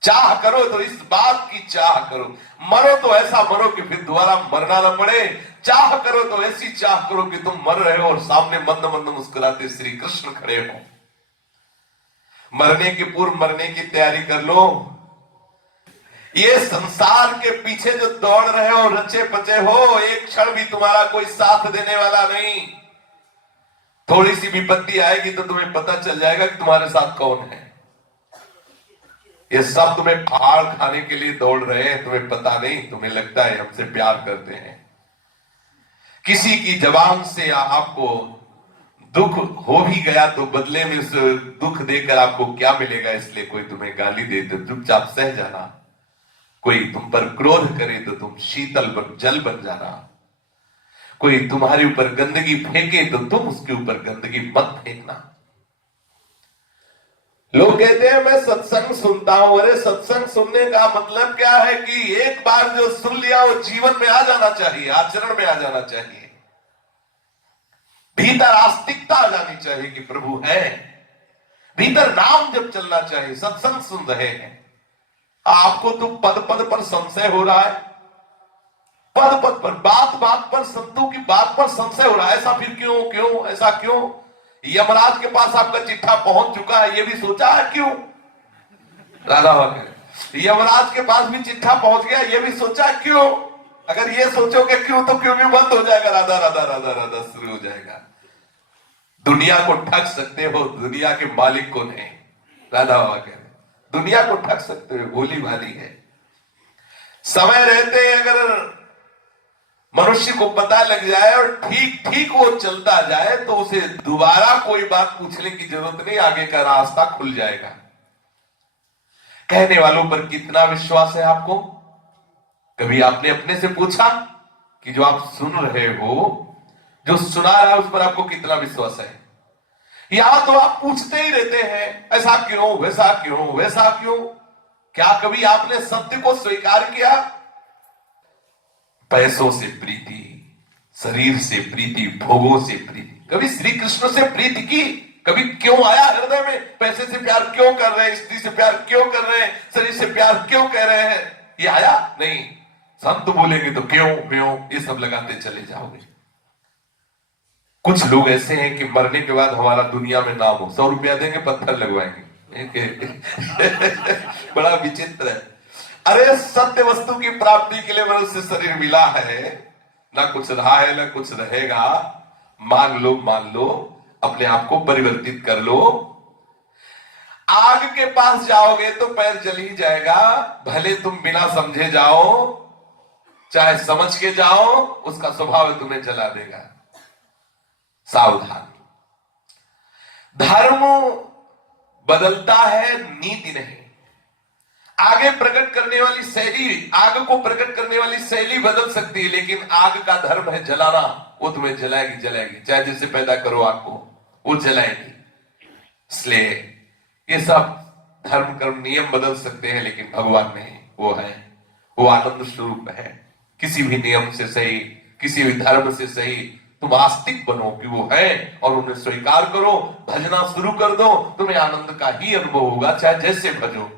चाह करो तो इस बात की चाह करो, मरो तो ऐसा मरो कि फिर दोबारा मरना ना पड़े। चाह करो तो ऐसी चाह करो कि तुम मर रहे हो और सामने मंद मंद मुस्कुराते श्री कृष्ण खड़े हो। मरने के पूर्व मरने की तैयारी कर लो। ये संसार के पीछे जो दौड़ रहे हो, रचे पचे हो, एक क्षण भी तुम्हारा कोई साथ देने वाला नहीं। थोड़ी सी विपत्ति आएगी तो तुम्हें पता चल जाएगा कि तुम्हारे साथ कौन है। ये सब तुम्हें फाड़ खाने के लिए दौड़ रहे हैं, तुम्हें पता नहीं, तुम्हें लगता है हमसे प्यार करते हैं। किसी की जबान से आपको दुख हो भी गया तो बदले में उस दुख देकर आपको क्या मिलेगा, इसलिए कोई तुम्हें गाली दे तो चुपचाप सह जाना, कोई तुम पर क्रोध करे तो तुम शीतल जल बन जाना, कोई तुम्हारे ऊपर गंदगी फेंके तो तुम उसके ऊपर गंदगी मत फेंकना। लोग कहते हैं मैं सत्संग सुनता हूं। अरे सत्संग सुनने का मतलब क्या है कि एक बार जो सुन लिया वो जीवन में आ जाना चाहिए, आचरण में आ जाना चाहिए, भीतर आस्तिकता आ जानी चाहिए कि प्रभु है, भीतर नाम जब चलना चाहिए। सत्संग सुन रहे हैं, आपको तो पद पद पर संशय हो रहा है, पद पद पर, बात बात पर, संतों की बात पर संशय हो रहा है। ऐसा फिर क्यों, क्यों ऐसा क्यों? यमराज के पास आपका चिट्ठा पहुंच चुका है, ये भी सोचा है क्यों? राधा वाक्य यमराज के पास भी चिट्ठा पहुंच गया, ये भी सोचा क्यों? अगर ये सोचोगे क्यों तो क्यों भी बंद हो जाएगा, राधा राधा राधा राधा शुरू हो जाएगा। दुनिया को ठग सकते हो, दुनिया के मालिक को नहीं। राधा वाक्य दुनिया को ठग सकते हो, भोली भाली है। समय रहते अगर मनुष्य को पता लग जाए और ठीक ठीक वो चलता जाए तो उसे दोबारा कोई बात पूछने की जरूरत नहीं, आगे का रास्ता खुल जाएगा। कहने वालों पर कितना विश्वास है आपको? कभी आपने अपने से पूछा कि जो आप सुन रहे हो, जो सुना रहा है, उस पर आपको कितना विश्वास है? यहां तो आप पूछते ही रहते हैं, ऐसा क्यों, वैसा क्यों, वैसा क्यों। क्या कभी आपने सत्य को स्वीकार किया? पैसों से प्रीति, शरीर से प्रीति, भोगों से प्रीति, कभी श्री कृष्ण से प्रीति की? कभी क्यों आया हृदय में? पैसे से प्यार क्यों कर रहे हैं, स्त्री से प्यार क्यों कर रहे हैं, शरीर से प्यार क्यों कर रहे हैं, ये आया नहीं। संत बोलेंगे तो क्यों क्यों ये सब लगाते चले जाओगे। कुछ लोग ऐसे हैं कि मरने के बाद हमारा दुनिया में नाम हो, 100 रुपया देंगे पत्थर लगवाएंगे। बड़ा विचित्र है। अरे सत्य वस्तु की प्राप्ति के लिए मनुष्य शरीर मिला है, ना कुछ रहा है ना कुछ रहेगा। मान लो, अपने आप को परिवर्तित कर लो। आग के पास जाओगे तो पैर जल ही जाएगा, भले तुम बिना समझे जाओ चाहे समझ के जाओ, उसका स्वभाव तुम्हें जला देगा। सावधान। धर्म बदलता है, नीति नहीं। आगे प्रकट करने वाली शैली, आग को प्रकट करने वाली शैली बदल सकती है, लेकिन आग का धर्म है जलाना, वो तुम्हें जलाएगी जलाएगी। चाहे जिससे पैदा करो आग को, वो जलाएगी। इसलिए ये सब धर्म कर्म नियम बदल सकते हैं, लेकिन भगवान नहीं, वो है, वो आनंद स्वरूप है। किसी भी नियम से सही, किसी भी धर्म से सही, तुम आस्तिक बनो कि वो है और उन्हें स्वीकार करो, भजना शुरू कर दो, तुम्हें आनंद का ही अनुभव होगा, चाहे जैसे भजो।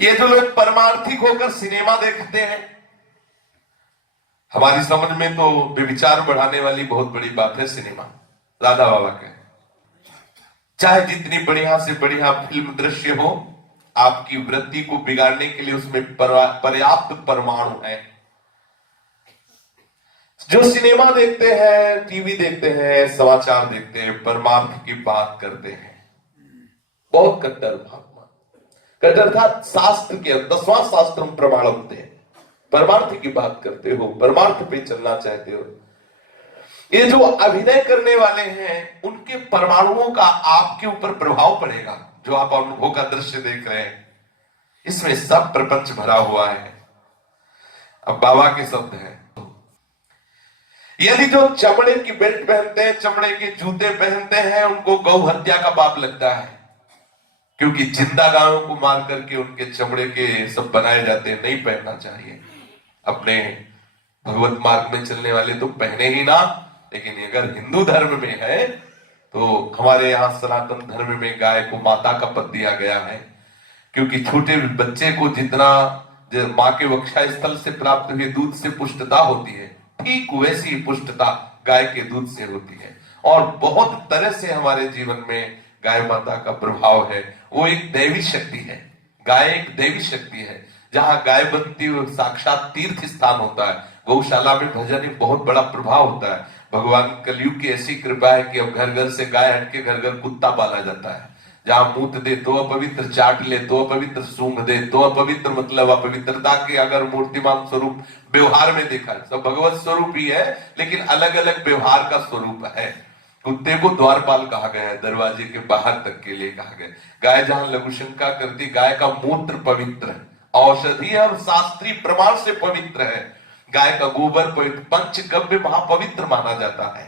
ये जो लोग परमार्थिक होकर सिनेमा देखते हैं, हमारी समझ में तो विचार बढ़ाने वाली बहुत बड़ी बात है सिनेमा। राधा बाबा के चाहे जितनी बढ़िया से बढ़िया फिल्म दृश्य हो, आपकी वृत्ति को बिगाड़ने के लिए उसमें पर्याप्त परमाणु है। जो सिनेमा देखते हैं, टीवी देखते हैं, समाचार देखते हैं, परमार्थ की बात करते हैं, बहुत कट्टर भाव, कट्टर था शास्त्र के 10वां शास्त्र प्रमाण होते हैं। परमार्थ की बात करते हो, परमार्थ पे चलना चाहते हो। ये जो अभिनय करने वाले हैं, उनके परमाणुओं का आपके ऊपर प्रभाव पड़ेगा। जो आप अनुभव का दृश्य देख रहे हैं, इसमें सब प्रपंच भरा हुआ है। अब बाबा के शब्द हैं, यदि जो चमड़े की बेल्ट पहनते हैं, चमड़े के जूते पहनते हैं, उनको गौ हत्या का पाप लगता है, क्योंकि जिंदा गायों को मार करके उनके चमड़े के सब बनाए जाते हैं। नहीं पहनना चाहिए। अपने भगवत मार्ग में चलने वाले तो पहने ही ना, लेकिन अगर हिंदू धर्म में है तो हमारे यहाँ सनातन धर्म में गाय को माता का पद दिया गया है, क्योंकि छोटे बच्चे को जितना माँ के वक्षा स्थल से प्राप्त हुए दूध से पुष्टता होती है, ठीक वैसी पुष्टता गाय के दूध से होती है। और बहुत तरह से हमारे जीवन में गाय माता का प्रभाव है। वो एक दैवी शक्ति है, गाय एक दैवी शक्ति है। जहां गाय बनती है साक्षात तीर्थ स्थान होता है। गौशाला में भजन एक बहुत बड़ा प्रभाव होता है। भगवान कलयुग की ऐसी कृपा है कि अब घर घर से गाय हटके घर घर कुत्ता पाला जाता है। जहां मूत दे तो अपवित्र, चाट ले तो अपवित्र, सूंघ दे तो अपवित्र, मतलब अपवित्रता के अगर मूर्तिमान स्वरूप व्यवहार में देखा सब भगवत स्वरूप ही है, लेकिन अलग अलग व्यवहार का स्वरूप है। कुत्ते को द्वारपाल कहा गया है, दरवाजे के बाहर तक के लिए कहा गया। गाय जहां लघुशंका करती, गाय का मूत्र पवित्र है, औषधि और शास्त्रीय प्रमाण से पवित्र है। गाय का गोबर पवित्र, पंचगव्य महापवित्र माना जाता है।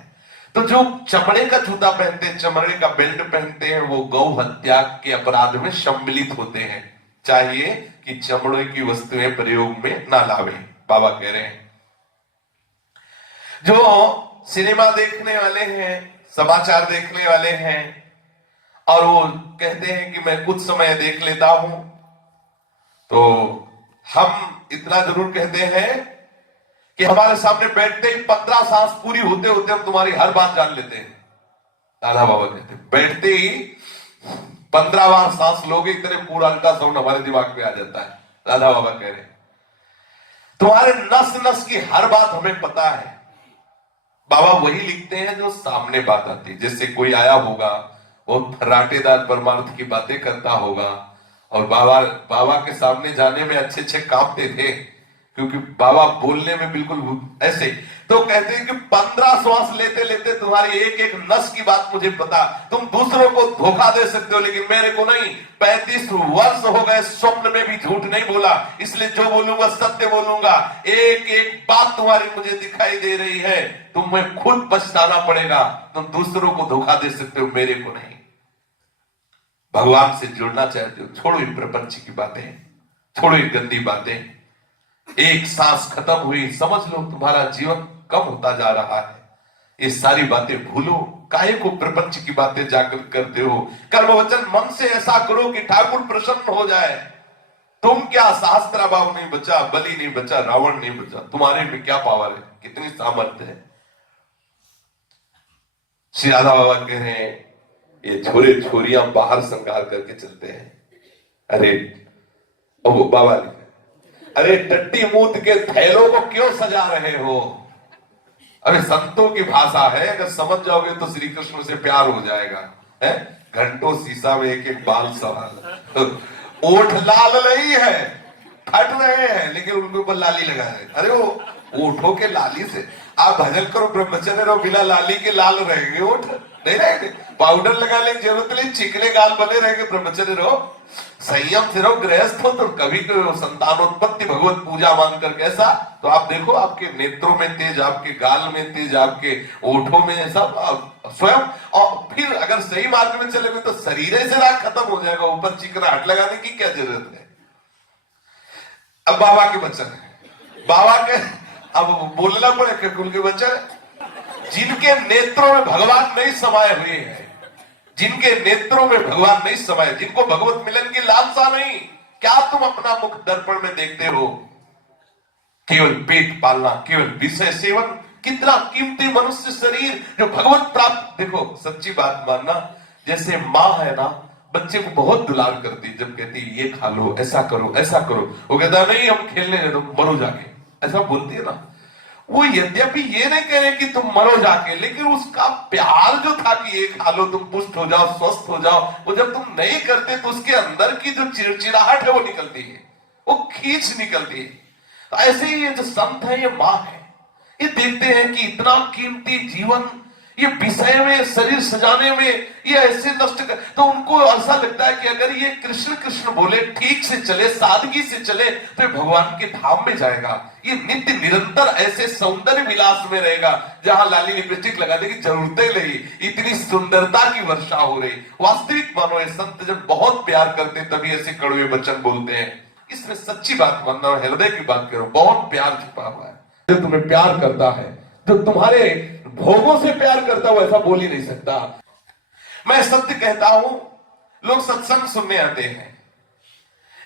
तो जो चमड़े का जूता पहनते हैं, चमड़े का बेल्ट पहनते हैं, वो गौ हत्या के अपराध में सम्मिलित होते हैं। चाहिए कि चमड़े की वस्तुएं प्रयोग में ना लावे, बाबा कह रहे हैं। जो सिनेमा देखने वाले हैं, समाचार देखने वाले हैं, और वो कहते हैं कि मैं कुछ समय देख लेता हूं, तो हम इतना जरूर कहते हैं कि हमारे सामने बैठते ही 15 सांस पूरी होते होते हम तुम्हारी हर बात जान लेते हैं। दादा बाबा कहते हैं बैठते ही 15 बार सांस लोगे, इतने पूरा अल्ट्रासाउंड हमारे दिमाग में आ जाता है। दादा बाबा कह रहे हैं तुम्हारे नस नस की हर बात हमें पता है। बाबा वही लिखते हैं जो सामने बात आती है। जैसे कोई आया होगा, वो फर्राटेदार परमार्थ की बातें करता होगा, और बाबा के सामने जाने में अच्छे अच्छे कांपते थे, क्योंकि बाबा बोलने में बिल्कुल ऐसे। तो कहते हैं कि 15 श्वास लेते लेते तुम्हारी एक एक नस की बात मुझे पता। तुम दूसरों को धोखा दे सकते हो, लेकिन मेरे को नहीं। 35 वर्ष हो गए, स्वप्न में भी झूठ नहीं बोला, इसलिए जो बोलूंगा सत्य बोलूंगा। एक एक बात तुम्हारी मुझे दिखाई दे रही है, तुम्हें खुद पछताना पड़ेगा। तुम दूसरों को धोखा दे सकते हो, मेरे को नहीं। भगवान से जुड़ना चाहते हो, छोड़ो इन प्रपंच की बातें, छोड़ो इन गंदी बातें। एक सांस खत्म हुई, समझ लो तुम्हारा जीवन कम होता जा रहा है। ये सारी बातें भूलो, काहे को प्रपंच की बातें जाकर करते हो। कर्म वचन मन से ऐसा करो कि ठाकुर प्रसन्न हो जाए। तुम क्या, सहस्त्राबाहु नहीं बचा, बलि नहीं बचा, रावण नहीं बचा, तुम्हारे में क्या पावर है, कितनी सामर्थ्य है। श्री राधा बाबा कह रहे हैं ये छोरे छोरियां बाहर श्रृंगार करके चलते हैं। अरे ओ बाबा, अरे टट्टी मूत के थैलों को क्यों सजा रहे हो। अरे संतों की भाषा है, अगर समझ जाओगे तो श्री कृष्ण से प्यार हो जाएगा। है घंटों शीशा में एक एक बाल सवाल, ओठ लाल नहीं है, फट रहे हैं, लेकिन उनके ऊपर लाली लगा रहे। अरे वो ओठों के लाली से आप भजन करो, ब्रह्मचर्य रहो, बिना लाली के लाल रहेंगे ओठ, नहीं रहेंगे। पाउडर लगाने की जरूरत नहीं, चिकने गाल बने रहेंगे। ब्रह्मचर्य रहो, संयम से रहो, गृहस्थ हो, तो कभी संतानोत्पत्ति भगवत पूजा मानकर कैसा, तो आप देखो आपके नेत्रों में तेज, आपके गाल में तेज, आपके ओठों में सब स्वयं। और फिर अगर सही मार्ग में चलेंगे तो शरीर से राग खत्म हो जाएगा, ऊपर चिकनाहट लगाने की क्या जरूरत है। अब बाबा के वचन है, बाबा के अब बोलना पड़े कुल के वचन। जिनके नेत्रों में भगवान नहीं समाये हुए हैं, जिनके नेत्रों में भगवान नहीं समाये, जिनको भगवत मिलन की लालसा नहीं, क्या तुम अपना मुख दर्पण में देखते हो। केवल पेट पालना, केवल विषय सेवन। कितना कीमती मनुष्य शरीर जो भगवत प्राप्त। देखो सच्ची बात मानना, जैसे माँ है ना, बच्चे को बहुत दुलार करती, जब कहती ये खा लो, ऐसा करो, ऐसा करो, वो कहता नहीं हम खेलने दे दो, मरो जाके, ऐसा बोलती है ना। वो यद्यपि ये नहीं कह रहे कि तुम मरो जाके, लेकिन उसका प्यार जो था कि ये खा लो, तुम पुष्ट हो जाओ, स्वस्थ हो जाओ, वो जब तुम नहीं करते तो उसके अंदर की जो चिड़चिड़ाहट है वो निकलती है, वो खींच निकलती है। तो ऐसे ही ये जो संत है, ये माँ है, ये देखते हैं कि इतना कीमती जीवन ये विषय में शरीर सजाने में ये ऐसे नष्ट कर, तो उनको ऐसा लगता है कि अगर ये कृष्ण कृष्ण बोले, ठीक से चले, सादगी से चले, तो भगवान के धाम में जाएगा। ये नित्य निरंतर ऐसे सौंदर्य विलास में रहेगा, जहां लाली लिपस्टिक लगाने की जरूरत ही नहीं, इतनी सुंदरता की वर्षा हो रही। वास्तविक मानो, ये संत जब बहुत प्यार करते तभी ऐसे कड़वे वचन बोलते हैं। इसमें सच्ची बात मानना, हृदय की बात करो, बहुत प्यार छुपा हुआ है। जो तुम्हें प्यार करता है, जो तुम्हारे भोगों से प्यार करता, वो ऐसा बोल ही नहीं सकता। मैं सत्य कहता हूं, लोग सत्संग सुनने आते हैं।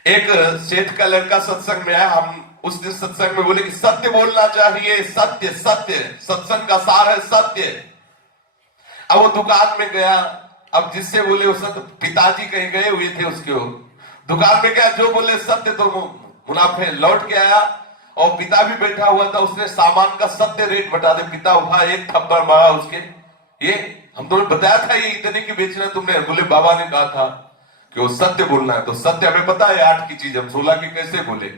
एक सेठ का लड़का सत्संग में आया, हम उस दिन सत्संग में बोले कि सत्य बोलना चाहिए, सत्य सत्य, सत्संग का सार है सत्य। अब वो दुकान में गया, अब जिससे बोले वो सत्य, पिताजी कहीं गए हुए थे उसके, दुकान में गया, जो बोले सत्य तो मुनाफे लौट के आया। और पिता भी बैठा हुआ था, उसने सामान का सत्य रेट बता दे। पिता उठा, एक थप्पड़ मारा उसके, ये हम तुम्हें बताया था ये इतने की बेचना तुमने। बोले बाबा ने कहा था कि वो सत्य बोलना है, तो सत्य हमें पता है 8 की चीज, हम 16 की कैसे बोले।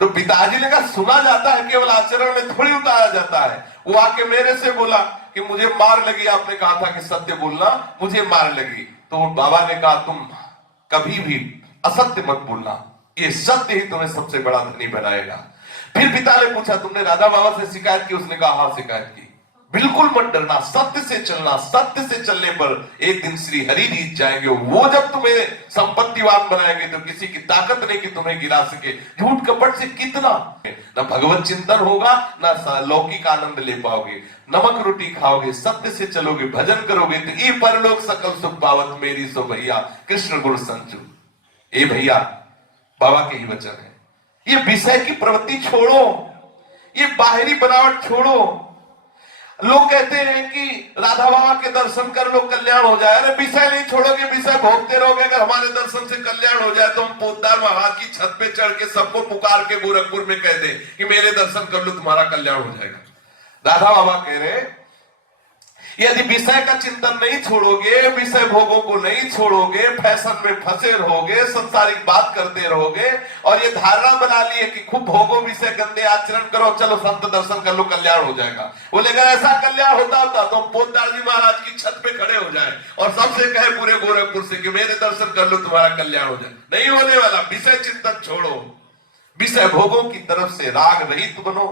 तो पिताजी ने कहा सुना जाता है, केवल आचरण में थोड़ी उतारा जाता है। वो आके मेरे से बोला कि मुझे मार लगी, आपने कहा था कि सत्य बोलना, मुझे मार लगी। तो बाबा ने कहा तुम कभी भी असत्य मत बोलना, ये सत्य ही तुम्हें सबसे बड़ा धनी बनाएगा। फिर पिता ने पूछा तुमने राधा बाबा से शिकायत की? उसने कहा हाँ शिकायत की। बिल्कुल मत डरना, सत्य से चलना, सत्य से चलने पर एक दिन श्री हरि जीत जाएंगे। वो जब तुम्हें संपत्तिवान बनाएंगे तो किसी की ताकत नहीं कि तुम्हें गिरा सके। झूठ कपट से कितना ना भगवत चिंतन होगा, ना लौकिक आनंद ले पाओगे। नमक रोटी खाओगे, सत्य से चलोगे, भजन करोगे तो ये परलोक सकल सुख पावत मेरी सो भैया कृष्ण गुण संचु। ए भैया बाबा के ही वचन है। ये विषय की प्रवृत्ति छोड़ो, ये बाहरी बनावट छोड़ो। लोग कहते हैं कि राधा बाबा के दर्शन कर लो कल्याण हो जाए। अरे विषय नहीं छोड़ोगे, विषय भोगते रहोगे। अगर हमारे दर्शन से कल्याण हो जाए तो हम पोद्दार महाराज की छत पे चढ़ के सबको पुकार के गोरखपुर में कह दे कि मेरे दर्शन कर लो तुम्हारा कल्याण हो जाएगा। राधा बाबा कह रहे यदि विषय का चिंतन नहीं छोड़ोगे, विषय भोगों को नहीं छोड़ोगे, फैशन में फंसे रहोगे, संसारिक बात करते रहोगे और ये धारणा बना ली है कि खूब भोगो, विषय गंदे आचरण करो, चलो संत दर्शन कर लो कल्याण हो जाएगा। बोले अगर ऐसा कल्याण होता तो हम पोद्दार जी महाराज की छत पे खड़े हो जाए और सबसे कहे पूरे गोरखपुर से कि मेरे दर्शन कर लो तुम्हारा कल्याण हो जाए। नहीं होने वाला। विषय चिंतन छोड़ो, विषय भोगों की तरफ से राग रहित बनो,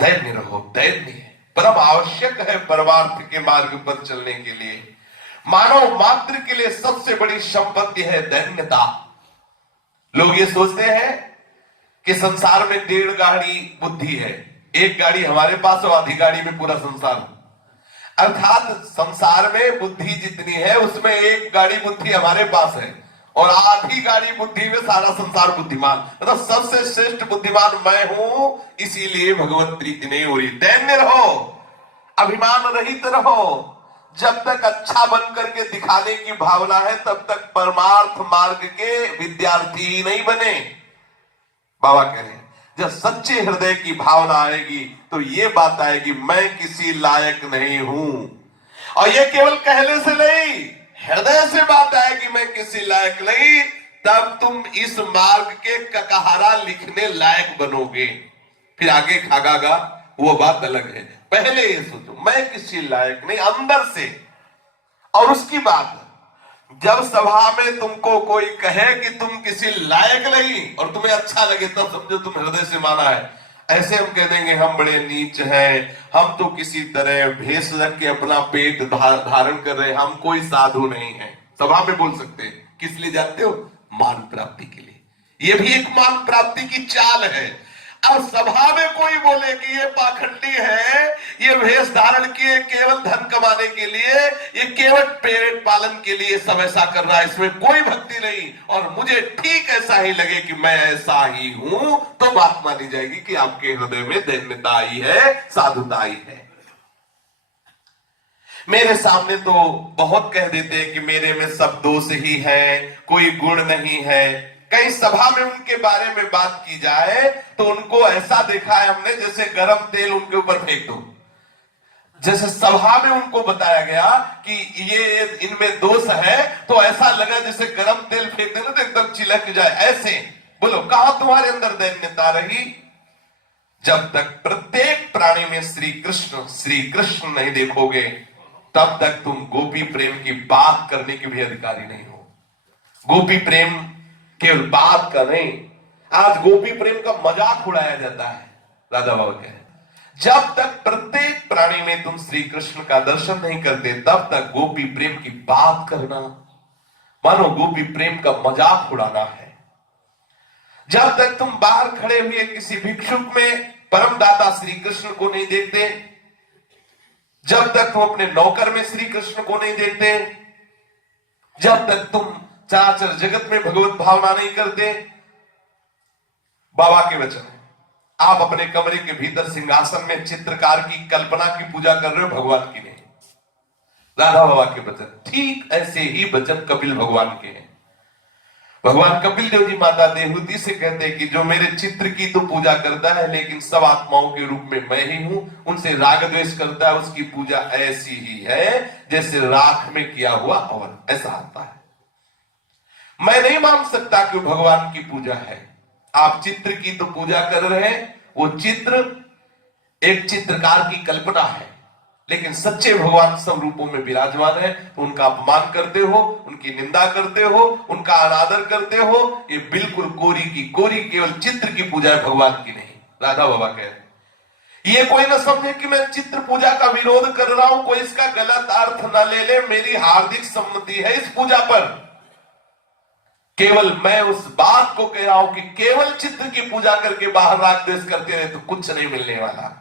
दैन्य रहो। दैन्य परम आवश्यक है परमार्थ के मार्ग पर चलने के लिए। मानव मात्र के लिए सबसे बड़ी संपत्ति है दैन्यता। लोग ये सोचते हैं कि संसार में 1.5 गाड़ी बुद्धि है, 1 गाड़ी हमारे पास और आधी गाड़ी में पूरा संसार। अर्थात संसार में बुद्धि जितनी है उसमें 1 गाड़ी बुद्धि हमारे पास है और आधी गाड़ी बुद्धि में सारा संसार बुद्धिमान। मतलब सबसे श्रेष्ठ बुद्धिमान मैं हूं, इसीलिए भगवत प्रीति नहीं हो रही। दैन्य रहो, अभिमान रहित रहो। जब तक अच्छा बन करके दिखाने की भावना है तब तक परमार्थ मार्ग के विद्यार्थी ही नहीं बने। बाबा कह रहे हैं जब सच्चे हृदय की भावना आएगी तो ये बात आएगी मैं किसी लायक नहीं हूं। और ये केवल कहने से नहीं, हृदय से बात आएगी मैं किसी लायक नहीं, तब तुम इस मार्ग के ककहरा लिखने लायक बनोगे। फिर आगे खागागा वो बात अलग है। पहले ये सोचो मैं किसी लायक नहीं अंदर से। और उसकी बात जब सभा में तुमको कोई कहे कि तुम किसी लायक नहीं और तुम्हें अच्छा लगे तब समझो तुम हृदय से माना है। ऐसे हम कह देंगे हम बड़े नीच हैं, हम तो किसी तरह भेष रख के अपना पेट धारण कर रहे हैं, हम कोई साधु नहीं है। सभा में बोल सकते हैं। किस लिए जानते हो? मान प्राप्ति के लिए। ये भी एक मान प्राप्ति की चाल है। अब सभा में कोई बोले कि ये पाखंडी है, ये भेष धारण किए केवल धन कमाने के लिए, ये केवल पेट पालन के लिए सब ऐसा कर रहा है, इसमें कोई भक्ति नहीं और मुझे ठीक ऐसा ही लगे कि मैं ऐसा ही हूं, तो बात मानी जाएगी कि आपके हृदय में दैन्यता आई है, साधुता आई है। मेरे सामने तो बहुत कह देते हैं कि मेरे में सब दोष ही है, कोई गुण नहीं है। कहीं सभा में उनके बारे में बात की जाए तो उनको ऐसा देखा है हमने जैसे गरम तेल उनके ऊपर फेंक दो। जैसे सभा में उनको बताया गया कि ये इनमें दोष है तो ऐसा लगा जैसे गरम तेल फेंक देना तो एकदम चिलक जाए। ऐसे बोलो कहां तुम्हारे अंदर दैन्यता रही? जब तक प्रत्येक प्राणी में श्री कृष्ण नहीं देखोगे तब तक तुम गोपी प्रेम की बात करने के भी अधिकारी नहीं हो। गोपी प्रेम केवल बात का नहीं, आज गोपी प्रेम का मजाक उड़ाया जाता है। राधा बाबा कहे जब तक प्रत्येक प्राणी में तुम श्री कृष्ण का दर्शन नहीं करते तब तक गोपी प्रेम की बात करना मानो गोपी प्रेम का मजाक उड़ाना है। जब तक तुम बाहर खड़े हुए किसी भिक्षुक में परम दाता श्री कृष्ण को नहीं देखते, जब तक तुम अपने नौकर में श्री कृष्ण को नहीं देखते, जब तक तुम चराचर जगत में भगवत भावना नहीं करते, बाबा के वचन है आप अपने कमरे के भीतर सिंहासन में चित्रकार की कल्पना की पूजा कर रहे हो, भगवान की नहीं। राधा बाबा के वचन ठीक ऐसे ही वचन कपिल भगवान के हैं। भगवान कपिल देव जी माता देवहूति से कहते हैं कि जो मेरे चित्र की तो पूजा करता है लेकिन सब आत्माओं के रूप में मैं ही हूं, उनसे राग द्वेष करता है, उसकी पूजा ऐसी ही है जैसे राख में किया हुआ हवन, ऐसा आता है। मैं नहीं मान सकता कि भगवान की पूजा है। आप चित्र की तो पूजा कर रहे हैं, वो चित्र एक चित्रकार की कल्पना है, लेकिन सच्चे भगवान सब रूपों में विराजमान है, तो उनका अपमान करते हो, उनकी निंदा करते हो, उनका अनादर करते हो, ये बिल्कुल कोरी की कोरी केवल चित्र की पूजा है, भगवान की नहीं। राधा बाबा कह रहे ये कोई ना समझे कि मैं चित्र पूजा का विरोध कर रहा हूं, कोई इसका गलत अर्थ ना ले ले, मेरी हार्दिक सम्मति है इस पूजा पर। केवल मैं उस बात को कह रहा हूं कि केवल चित्र की पूजा करके बाहर राग द्वेष करते रहे तो कुछ नहीं मिलने वाला।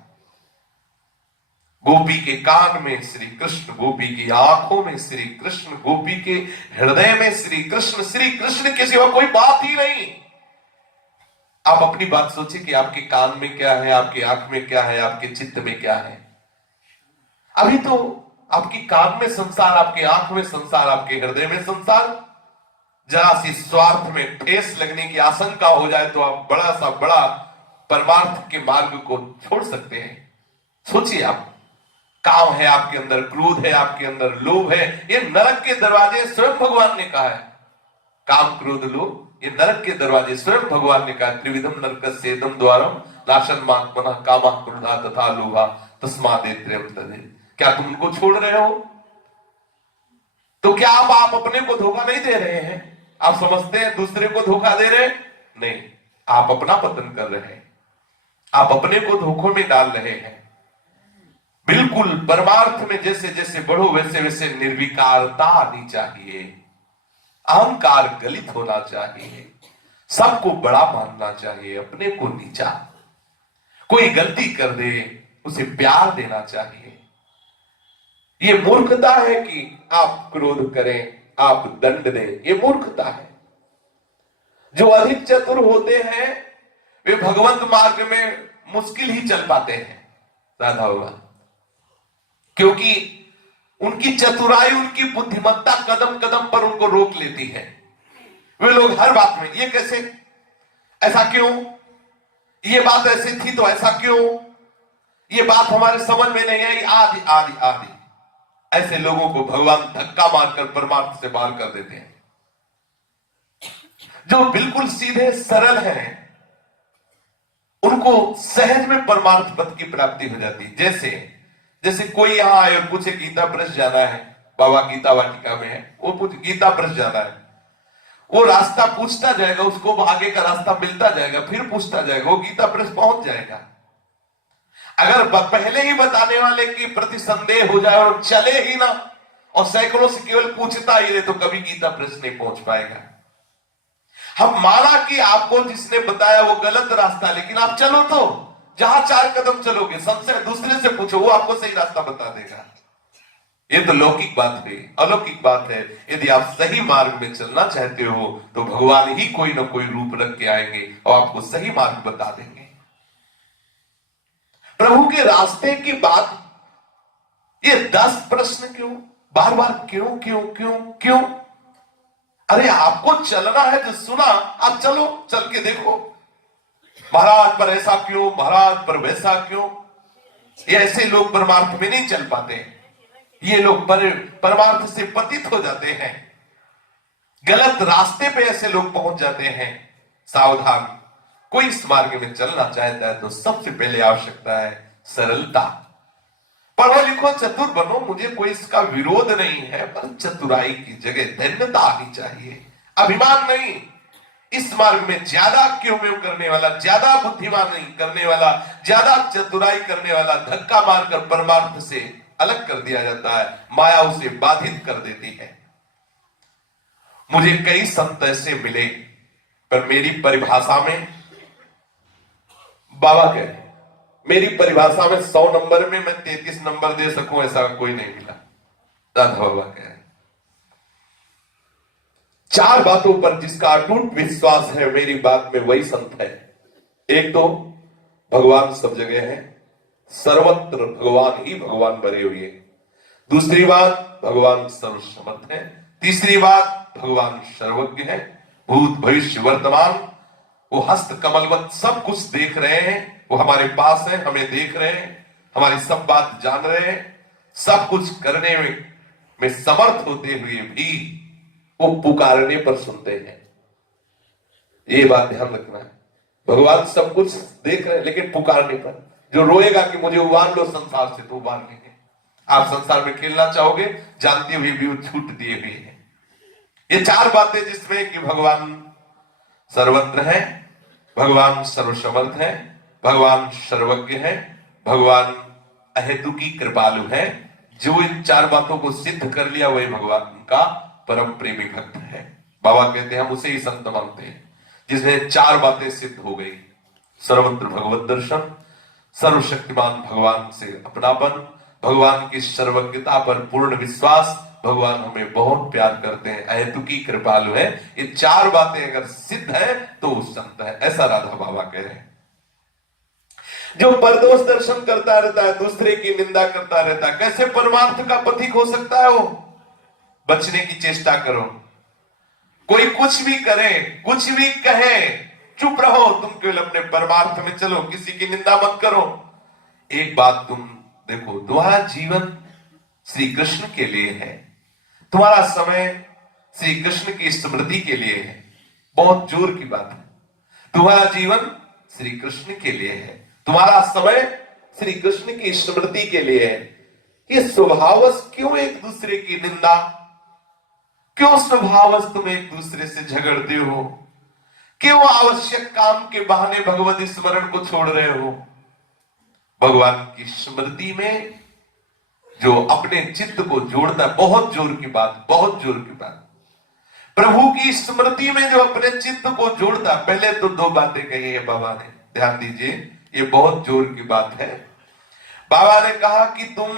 गोपी के कान में श्री कृष्ण, गोपी की आंखों में श्री कृष्ण, गोपी के हृदय में श्री कृष्ण के सिवा कोई बात ही नहीं। आप अपनी बात सोचिए कि आपके कान में क्या है, आपकी आंख में क्या है, आपके चित्त में क्या है। अभी तो आपकी कान में संसार, आपके आंख में संसार, आपके हृदय में संसार। जरा सी स्वार्थ में ठेस लगने की आशंका हो जाए तो आप बड़ा सा बड़ा परमार्थ के मार्ग को छोड़ सकते हैं। सोचिए आप, काम है आपके अंदर, क्रोध है आपके अंदर, लोभ है, ये नरक के दरवाजे स्वयं भगवान ने कहा है। काम क्रोध लोभ ये नरक के दरवाजे स्वयं भगवान ने कहा। त्रिविधम नरकस्येदम द्वारम नाशन मात्मना कामा क्रोधा तथा लोभा तस्मादेत्र्यम तदे। क्या तुम उनको छोड़ रहे हो? तो क्या आप अपने को धोखा नहीं दे रहे हैं? आप समझते हैं दूसरे को धोखा दे रहे? नहीं, आप अपना पतन कर रहे हैं, आप अपने को धोखों में डाल रहे हैं। बिल्कुल परमार्थ में जैसे जैसे बढ़ो वैसे वैसे निर्विकारता आनी चाहिए, अहंकार गलित होना चाहिए, सबको बड़ा मानना चाहिए, अपने को नीचा। कोई गलती कर दे उसे प्यार देना चाहिए। ये मूर्खता है कि आप क्रोध करें, आप दंड दें, ये मूर्खता है। जो अधिक चतुर होते हैं वे भगवंत मार्ग में मुश्किल ही चल पाते हैं। राधा बाबा, क्योंकि उनकी चतुराई, उनकी बुद्धिमत्ता कदम कदम पर उनको रोक लेती है। वे लोग हर बात में ये कैसे, ऐसा क्यों, ये बात ऐसी थी तो ऐसा क्यों, ये बात हमारे समझ में नहीं आई, आदि आदि आदि। ऐसे लोगों को भगवान धक्का मारकर परमार्थ से बाहर कर देते हैं। जो बिल्कुल सीधे सरल हैं उनको सहज में परमार्थ पद की प्राप्ति हो जाती है। जैसे जैसे कोई यहां आए और पूछे गीता प्रेस जाना है, बाबा गीता वाटिका में है, वो पूछ गीता प्रेस जाना है, वो रास्ता पूछता जाएगा, उसको आगे का रास्ता मिलता जाएगा, फिर पूछता जाएगा, वो गीता प्रेस पहुंच जाएगा। अगर पहले ही बताने वाले की प्रति संदेह हो जाए और चले ही ना और सैकड़ों से केवल पूछता ही रहे तो कभी गीता प्रेस नहीं पहुंच पाएगा। हम माना कि आपको जिसने बताया वो गलत रास्ता, लेकिन आप चलो तो जहां 4 कदम चलोगे संशय दूसरे से पूछो, वो आपको सही रास्ता बता देगा। ये तो लौकिक बात है, अलौकिक बात है। यदि आप सही मार्ग में चलना चाहते हो तो भगवान ही कोई ना कोई रूप रख के आएंगे और आपको सही मार्ग बता देंगे। प्रभु के रास्ते की बात, ये 10 प्रश्न क्यों, बार बार क्यों क्यों क्यों क्यों? अरे आपको चलना है जो सुना, आप चलो, चल के देखो। महाराज पर ऐसा क्यों, महाराज पर वैसा क्यों? ये ऐसे लोग परमार्थ में नहीं चल पाते, ये लोग परमार्थ से पतित हो जाते हैं, गलत रास्ते पे ऐसे लोग पहुंच जाते हैं। सावधान, कोई इस मार्ग में चलना चाहता है तो सबसे पहले आवश्यकता है सरलता। पढ़ो लिखो चतुर बनो, मुझे कोई इसका विरोध नहीं है, पर चतुराई की जगह धन्यता आनी चाहिए, अभिमान नहीं। इस मार्ग में ज्यादा क्यों करने वाला, ज्यादा बुद्धिमान नहीं करने वाला, ज्यादा चतुराई करने वाला धक्का मारकर परमार्थ से अलग कर दिया जाता है, माया उसे बाधित कर देती है। मुझे कई संत ऐसे मिले, पर मेरी परिभाषा में बाबा कहे, मेरी परिभाषा में 100 नंबर में मैं 33 नंबर दे सकूं ऐसा कोई नहीं मिला। राधा बाबा कहे 4 बातों पर जिसका अटूट विश्वास है मेरी बात में वही संत है। एक तो भगवान सब जगह है, सर्वत्र भगवान ही भगवान भरे हुए। दूसरी बात भगवान सर्वसमर्थ है। तीसरी बात भगवान सर्वज्ञ है। भूत भविष्य वर्तमान, वो हस्त कमलवत सब कुछ देख रहे हैं। वो हमारे पास है, हमें देख रहे हैं, हमारी सब बात जान रहे हैं, सब कुछ करने में समर्थ होते हुए भी वो पुकारने पर सुनते हैं। ये बात ध्यान रखना है। भगवान सब कुछ देख रहे हैं, लेकिन पुकारने पर, जो रोएगा कि मुझे उबार लो संसार से, तो उबार लेंगे। आप संसार में खेलना चाहोगे, जानते हुए भी वो छूट दिए हुए हैं। ये चार बातें जिसमें कि भगवान सर्वत्र है, भगवान सर्वसमर्थ है, भगवान सर्वज्ञ है, भगवान अहेतुकी कृपालु है। जो इन चार बातों को सिद्ध कर लिया वही भगवान का परम प्रेमी भक्त है। बाबा कहते हैं हम उसे ही संत मानते हैं जिसमें चार बातें सिद्ध हो गई। सर्वत्र भगवत दर्शन, सर्वशक्तिमान भगवान से अपनापन, भगवान की सर्वज्ञता पर पूर्ण विश्वास, भगवान हमें बहुत प्यार करते हैं, अहेतुकी कृपालु है। ये चार बातें अगर सिद्ध है तो वो संत है, ऐसा राधा बाबा कह रहे हैं। जो परदोष दर्शन करता रहता है, दूसरे की निंदा करता रहता है, कैसे परमार्थ का पथिक हो सकता है वो? बचने की चेष्टा करो। कोई कुछ भी करे, कुछ भी कहे, चुप रहो, तुम केवल अपने परमार्थ में चलो, किसी की निंदा मत करो। एक बात तुम देखो, तुम्हारा जीवन श्री कृष्ण के लिए है, तुम्हारा समय श्री कृष्ण की स्मृति के लिए है। बहुत जोर की बात है। तुम्हारा जीवन श्री कृष्ण के लिए है, तुम्हारा समय श्री कृष्ण की स्मृति के लिए है। ये स्वभावश क्यों एक दूसरे की निंदा, क्यों स्वभावश तुम एक दूसरे से झगड़ते हो, क्यों आवश्यक काम के बहाने भगवती स्मरण को छोड़ रहे हो? भगवान की स्मृति में जो अपने चित्त को जोड़ता है, बहुत जोर की बात, बहुत जोर की बात। प्रभु की स्मृति में जो अपने चित्त को जोड़ता, पहले तो दो बातें कही है बाबा ने, ध्यान दीजिए, ये बहुत जोर की बात है। बाबा ने कहा कि तुम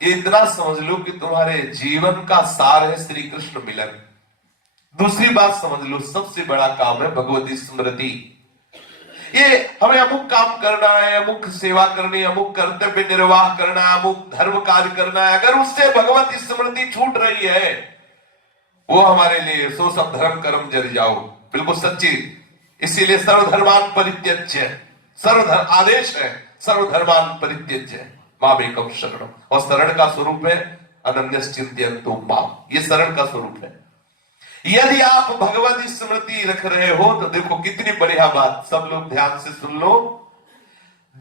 ये इतना समझ लो कि तुम्हारे जीवन का सार है श्री कृष्ण मिलन। दूसरी बात समझ लो, सबसे बड़ा काम है भगवती स्मृति। ये हमें अमुक काम करना है, अमुक सेवा करनी है, अमुक कर्तव्य निर्वाह करना है, अमुक धर्म कार्य करना है, अगर उससे भगवती स्मृति छूट रही है, वो हमारे लिए सो सब धर्म कर्म जर जाओ, बिल्कुल सच्ची। इसीलिए सर्वधर्मान परित्यज्य, सर्वधर्म आदेश है, सर्वधर्मान परित्यज्य मामेकम शरणम। और शरण का स्वरूप है अनन्यश्चिन्तयन्तु माम, ये शरण का स्वरूप है। यदि आप भगवती स्मृति रख रहे हो तो देखो कितनी बढ़िया बात, सब लोग ध्यान से सुन लो।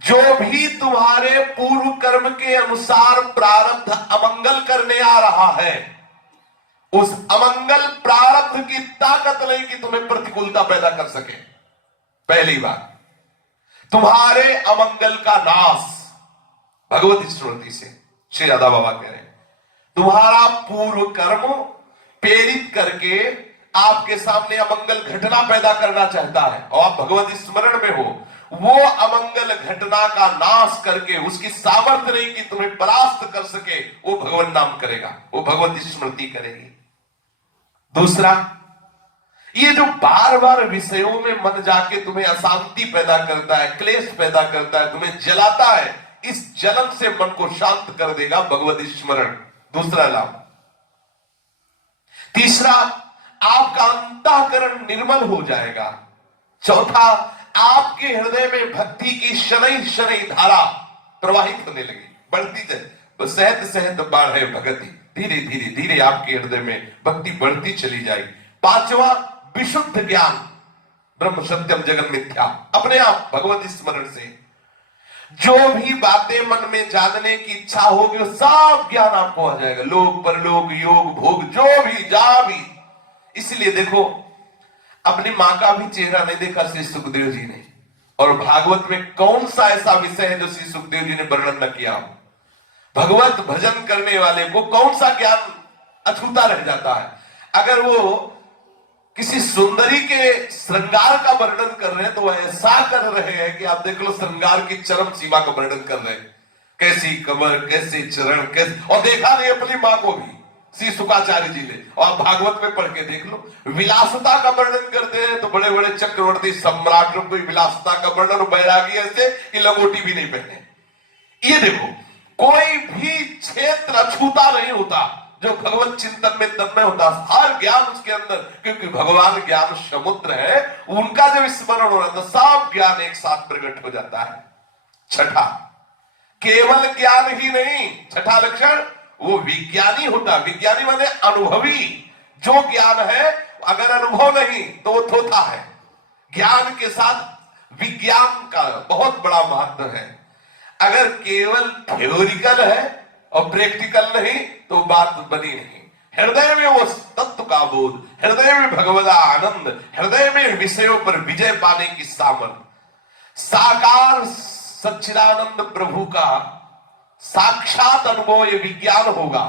जो भी तुम्हारे पूर्व कर्म के अनुसार प्रारब्ध अमंगल करने आ रहा है, उस अमंगल प्रारब्ध की ताकत नहीं कि तुम्हें प्रतिकूलता पैदा कर सके। पहली बात, तुम्हारे अमंगल का नाश भगवती स्मृति से। श्री राधा बाबा कह रहे हैं तुम्हारा पूर्व कर्म प्रेरित करके आपके सामने अमंगल घटना पैदा करना चाहता है, और आप भगवती स्मरण में हो, वो अमंगल घटना का नाश करके उसकी सामर्थ्य नहीं कि तुम्हें परास्त कर सके, वो भगवान नाम करेगा, वो भगवती स्मृति करेगी। दूसरा, ये जो बार बार विषयों में मन जाके तुम्हें अशांति पैदा करता है, क्लेश पैदा करता है, तुम्हें जलाता है, इस जलन से मन को शांत कर देगा भगवती स्मरण, दूसरा लाभ। तीसरा, आपका अंतःकरण निर्मल हो जाएगा। चौथा, आपके हृदय में भक्ति की शनै शनै धारा प्रवाहित होने लगी, बढ़ती जाए, तो सहत सहत बाढ़े भगति, धीरे धीरे धीरे आपके हृदय में भक्ति बढ़ती चली जाएगी। पांचवा, विशुद्ध ज्ञान, ब्रह्म सत्यम जगन मिथ्या, अपने आप भगवती स्मरण से जो भी बातें मन में जानने की इच्छा होगी वो सब ज्ञान आपको आ जाएगा, लोक परलोक योग भोग, जो भी जहां भी। इसलिए देखो, अपनी मां का भी चेहरा नहीं देखा श्री सुखदेव जी ने, और भागवत में कौन सा ऐसा विषय है जो श्री सुखदेव जी ने वर्णन न किया हो? भगवत भजन करने वाले को कौन सा ज्ञान अछूता रह जाता है? अगर वो किसी सुंदरी के श्रृंगार का वर्णन कर रहे हैं तो ऐसा कर रहे हैं कि आप देख लो श्रृंगार की चरम सीमा का वर्णन कर रहे हैं, कैसी कमर, कैसे चरण, कैसे, और देखा नहीं अपनी मां को भी श्री शुकाचार्य जी ने, और आप भागवत में पढ़ के देख लो। विलासता का वर्णन करते हैं तो बड़े बड़े चक्रवर्ती सम्राटों को विलासता का वर्णन, बैरागी ऐसे कि लंगोटी भी नहीं पहने। ये देखो, कोई भी क्षेत्र अछूता नहीं होता जो भगवत चिंतन में तन्मय होता है, हर ज्ञान उसके अंदर, क्योंकि भगवान ज्ञान समुद्र है, उनका जब स्मरण हो रहा है तो सब ज्ञान एक साथ प्रकट हो जाता है। छठा, केवल ज्ञान ही नहीं, छठा लक्षण वो विज्ञानी होता। विज्ञानी माने अनुभवी। जो ज्ञान है अगर अनुभव नहीं तो वो थोथा है। ज्ञान के साथ विज्ञान का बहुत बड़ा महत्व है। अगर केवल थ्योरिकल है और प्रैक्टिकल नहीं तो बात बनी नहीं। हृदय में वो तत्व का बोध, हृदय में भगवदा आनंद, हृदय में विषयों पर विजय पाने की सामर्थ्य, साकार सच्चिदानंद प्रभु का साक्षात अनुभव ये विज्ञान होगा।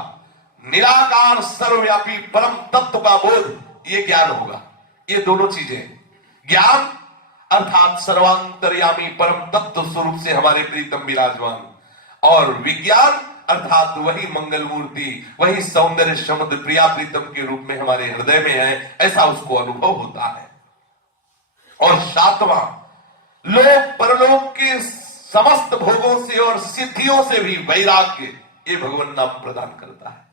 निराकार सर्वव्यापी परम तत्व का बोध ये ज्ञान होगा। ये दोनों चीजें, ज्ञान अर्थात सर्वांतर्यामी परम तत्व स्वरूप से हमारे प्रीतम विराजमान, और विज्ञान अर्थात वही मंगल मूर्ति, वही सौंदर्य समुद्र प्रिया प्रीतम के रूप में हमारे हृदय में है, ऐसा उसको अनुभव होता है। और सातवां, लोक परलोक के समस्त भोगों से और सिद्धियों से भी वैराग्य ये भगवान नाम प्रदान करता है।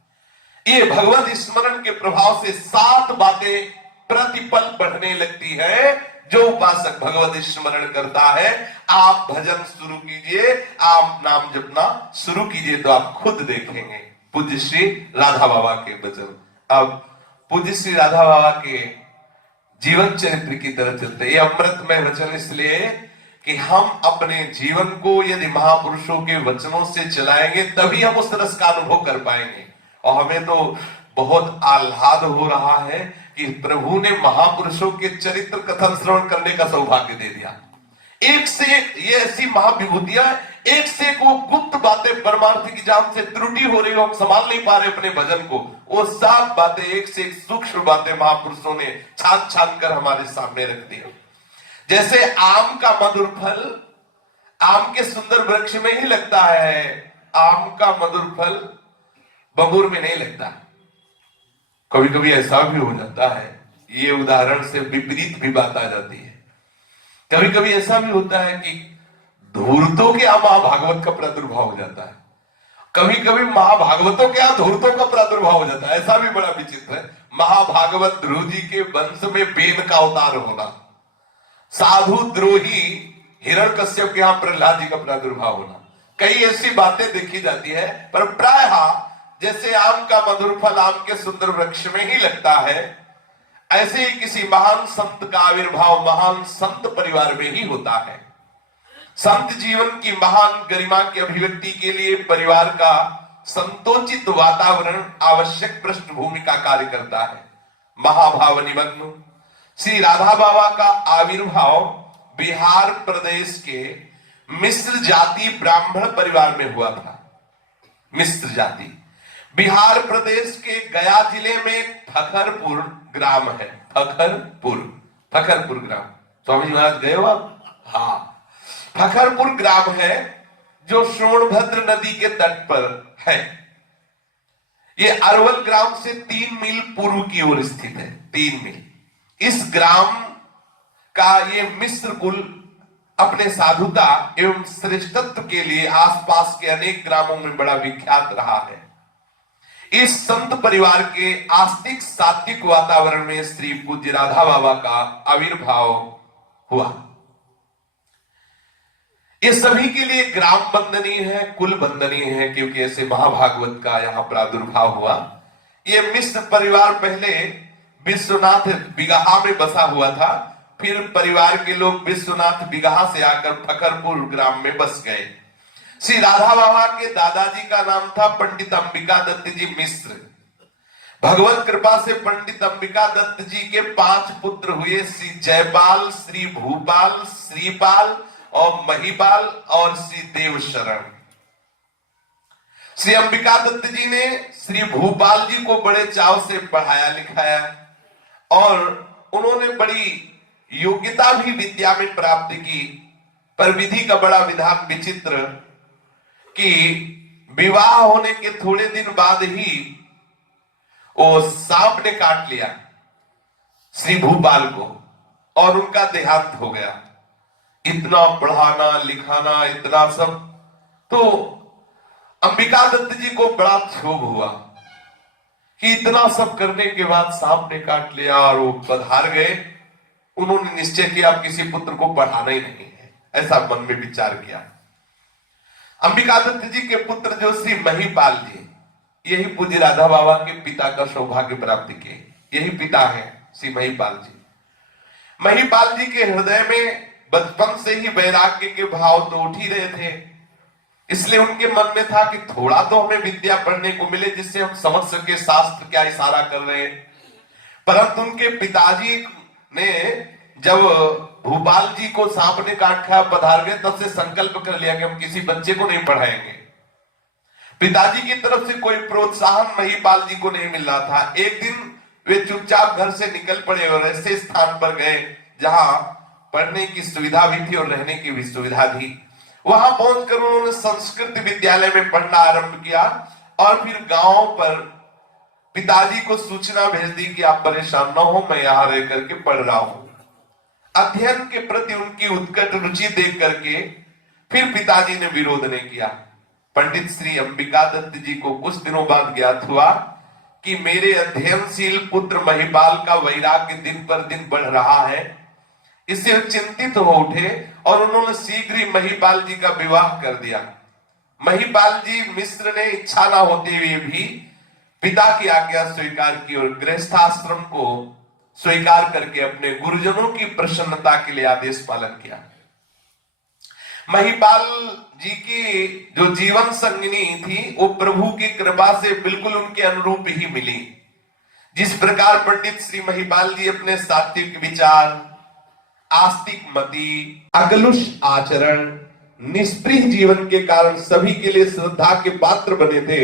ये भगवत स्मरण के प्रभाव से 7 बातें प्रतिपल बढ़ने लगती है। जो उपासक भगवत स्मरण करता है, आप भजन शुरू कीजिए, आप नाम जपना शुरू कीजिए तो आप खुद देखेंगे। पूज्य श्री राधा बाबा के वचन। अब पूज्य श्री राधा बाबा के जीवन चरित्र की तरफ चलते। ये अमृतमय वचन इसलिए कि हम अपने जीवन को यदि महापुरुषों के वचनों से चलाएंगे तभी हम उस रस का अनुभव कर पाएंगे। और हमें तो बहुत आह्लाद हो रहा है कि प्रभु ने महापुरुषों के चरित्र कथन श्रवण करने का सौभाग्य दे दिया। एक से एक ये ऐसी महाविभूतियां, एक से एक वो गुप्त बातें परमार्थ की जान से त्रुटि हो रही हो, हम संभाल नहीं पा रहे अपने भजन को, वो सब बातें एक से एक सूक्ष्म बातें महापुरुषों ने छान छान कर हमारे सामने रख दी। जैसे आम का मधुर फल आम के सुंदर वृक्ष में ही लगता है, आम का मधुर फल बबूर में नहीं लगता। कभी कभी ऐसा भी हो जाता है, ये उदाहरण से विपरीत भी बात आ जाती है। कभी कभी ऐसा भी होता है कि धूर्तों के यहाँ महाभागवत का प्रादुर्भाव हो जाता है, कभी कभी महाभागवतों के यहाँ धूर्तों का प्रादुर्भाव हो जाता है। ऐसा भी बड़ा विचित्र है। महाभागवत ध्रुव जी के वंश में बेन का अवतार होना, साधु द्रोही हिरण्यकश्यप के यहाँ प्रहलाद जी का प्रादुर्भाव होना, कई ऐसी बातें देखी जाती है। पर प्रायः जैसे आम का मधुर फल आम के सुंदर वृक्ष में ही लगता है, ऐसे ही किसी महान संत का आविर्भाव महान संत परिवार में ही होता है। संत जीवन की महान गरिमा की अभिव्यक्ति के लिए परिवार का संतोचित वातावरण आवश्यक पृष्ठभूमि का कार्य करता है। महाभाव निमग्न श्री राधा बाबा का आविर्भाव बिहार प्रदेश के मिश्र जाति ब्राह्मण परिवार में हुआ था। मिश्र जाति बिहार प्रदेश के गया जिले में फखरपुर ग्राम है। फखरपुर ग्राम, स्वामी जी महाराज गए हो आप? हाँ, फखरपुर ग्राम है जो सोनभद्र नदी के तट पर है। ये अरवल ग्राम से 3 मील पूर्व की ओर स्थित है। 3 मील। इस ग्राम का ये मिश्र कुल अपने साधुता एवं श्रेष्ठत्व के लिए आसपास के अनेक ग्रामों में बड़ा विख्यात रहा है। इस संत परिवार के आस्तिक सात्विक वातावरण में श्री पूज्य राधा बाबा का आविर्भाव हुआ। ये सभी के लिए ग्राम वंदनीय है, कुल वंदनीय है, क्योंकि ऐसे महाभागवत का यहां प्रादुर्भाव हुआ। ये मिश्र परिवार पहले विश्वनाथ बिगहा में बसा हुआ था, फिर परिवार के लोग विश्वनाथ बिगहा से आकर फखरपुर ग्राम में बस गए। श्री राधा बाबा के दादाजी का नाम था पंडित अंबिका दत्त जी मिश्र। भगवत कृपा से पंडित अंबिका दत्त जी के 5 पुत्र हुए, श्री जयपाल, श्री भूपाल, श्रीपाल और महिपाल और श्री देवशरण। श्री अंबिका दत्त जी ने श्री भूपाल जी को बड़े चाव से पढ़ाया लिखाया और उन्होंने बड़ी योग्यता भी विद्या में प्राप्त की। पर विधि का बड़ा विधान विचित्र कि विवाह होने के थोड़े दिन बाद ही वो सांप ने काट लिया श्री भूपाल को और उनका देहांत हो गया। इतना पढ़ाना लिखाना इतना सब, तो अंबिका दत्त जी को बड़ा क्षोभ हुआ। कि इतना सब करने के बाद सांप ने काट लिया और वो पधार गए। उन्होंने निश्चय किया अब किसी पुत्र को पढ़ाना ही नहीं है, ऐसा मन में विचार किया। अंबिकादत्त जी के पुत्र जो श्री महिपाल जी, यही पूज्य राधा बाबा के पिता का सौभाग्य प्राप्त किए, यही पिता है श्री महिपाल जी। महिपाल जी के हृदय में बचपन से ही वैराग्य के भाव तो उठ ही रहे थे, इसलिए उनके मन में था कि थोड़ा तो हमें विद्या पढ़ने को मिले जिससे हम समझ सके शास्त्र क्या इशारा कर रहे हैं। परंतु उनके पिताजी ने जब भूपाल जी को सांप ने काट खाया पधार गए, तब से संकल्प कर लिया कि हम किसी बच्चे को नहीं पढ़ाएंगे। पिताजी की तरफ से कोई प्रोत्साहन महिपाल जी को नहीं मिल रहा था। एक दिन वे चुपचाप घर से निकल पड़े और ऐसे स्थान पर गए जहां पढ़ने की सुविधा भी थी और रहने की भी सुविधा थी। वहां पहुंचकर उन्होंने संस्कृत विद्यालय में पढ़ना आरंभ किया और फिर गांव पर पिताजी को सूचना भेज दी कि आप परेशान न हो, मैं यहां रह करके पढ़ रहा हूं। अध्ययन के प्रति उनकी उत्कट रुचि देख करके फिर पिताजी ने विरोध नहीं किया। पंडित श्री अंबिकादत्त जी को कुछ दिनों बाद ज्ञात हुआ कि मेरे अध्ययनशील पुत्र महिपाल का वैराग्य दिन पर दिन बढ़ रहा है। इससे चिंतित हो उठे और उन्होंने शीघ्र ही महिपाल जी का विवाह कर दिया। महिपाल जी मिस्र ने इच्छा न होते हुए भी पिता की आज्ञा स्वीकार की और गृहस्थाश्रम को स्वीकार करके अपने गुरुजनों की प्रसन्नता के लिए आदेश पालन किया। महिपाल जी की जो जीवन संगिनी थी वो प्रभु की कृपा से बिल्कुल उनके अनुरूप ही मिली। जिस प्रकार पंडित श्री महिपाल जी अपने सात्विक विचार, आस्तिक मति, अकलुष आचरण, निष्पृह जीवन के कारण सभी के लिए श्रद्धा के पात्र बने थे,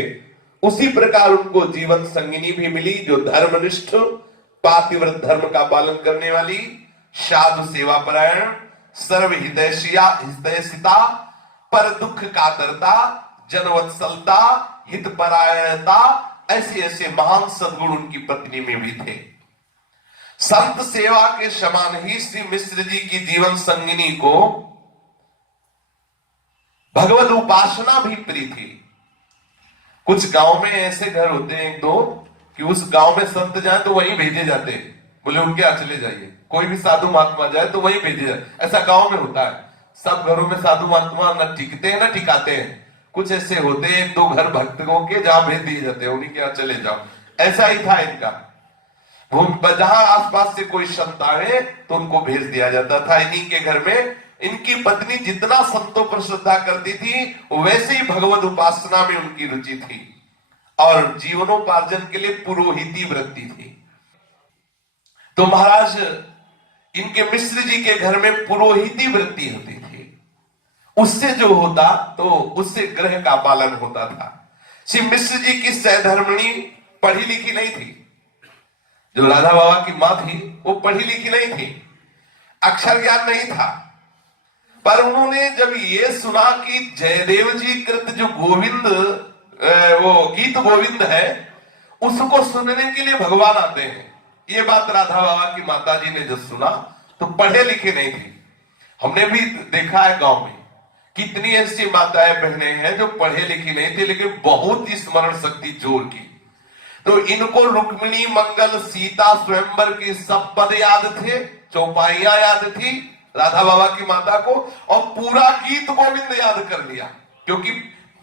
उसी प्रकार उनको जीवन संगिनी भी मिली जो धर्मनिष्ठ, पातिव्रत धर्म का पालन करने वाली, साधु सेवा परायण, सर्व हितैषिता, पर दुख कातरता, जनवत्सलता, हितपरायणता, ऐसे ऐसे महान सद्गुण उनकी पत्नी में भी थे। संत सेवा के समान ही श्री मिश्र जी की जीवन संगिनी को भगवत उपासना भी प्रिय थी। कुछ गांव में ऐसे घर होते हैं एक दो कि उस गांव में संत जाए तो वहीं भेजे जाते हैं, बोले उनके यहाँ चले जाइए। कोई भी साधु महात्मा जाए तो वहीं भेजे जाए, ऐसा गांव में होता है। सब घरों में साधु महात्मा न टिकते हैं न टिकाते हैं। कुछ ऐसे होते हैं एक दो घर भक्तों के जहां भेज दिए जाते हैं, उन्हीं के यहाँ चले जाओ। ऐसा ही था इनका, जहां आसपास से कोई संत आए तो उनको भेज दिया जाता था। इन्हीं के घर में इनकी पत्नी जितना संतों पर श्रद्धा करती थी वैसे ही भगवत उपासना में उनकी रुचि थी और जीवनोपार्जन के लिए पुरोहिती वृत्ति थी। तो महाराज इनके मिश्र जी के घर में पुरोहिती वृत्ति होती थी। उससे जो होता तो उससे ग्रह का पालन होता था। श्री मिश्र जी की सहधर्मिणी पढ़ी लिखी नहीं थी। जो राधा बाबा की मां थी वो पढ़ी लिखी नहीं थी, अक्षर ज्ञान नहीं था। पर उन्होंने जब ये सुना कि जयदेव जी कृत जो गोविंद वो गीत गोविंद है उसको सुनने के लिए भगवान आते हैं, ये बात राधा बाबा की माता जी ने जब सुना तो पढ़े लिखे नहीं थे। हमने भी देखा है गांव में कितनी ऐसी माताएं बहनें हैं जो पढ़े लिखी नहीं थी लेकिन बहुत ही स्मरण शक्ति जोर की। तो इनको रुक्मिणी, मंगल, सीता, स्वयंवर के सब पद याद थे, चौपाइयां याद थी राधा बाबा की माता को, और पूरा गीत गोविंद याद कर लिया क्योंकि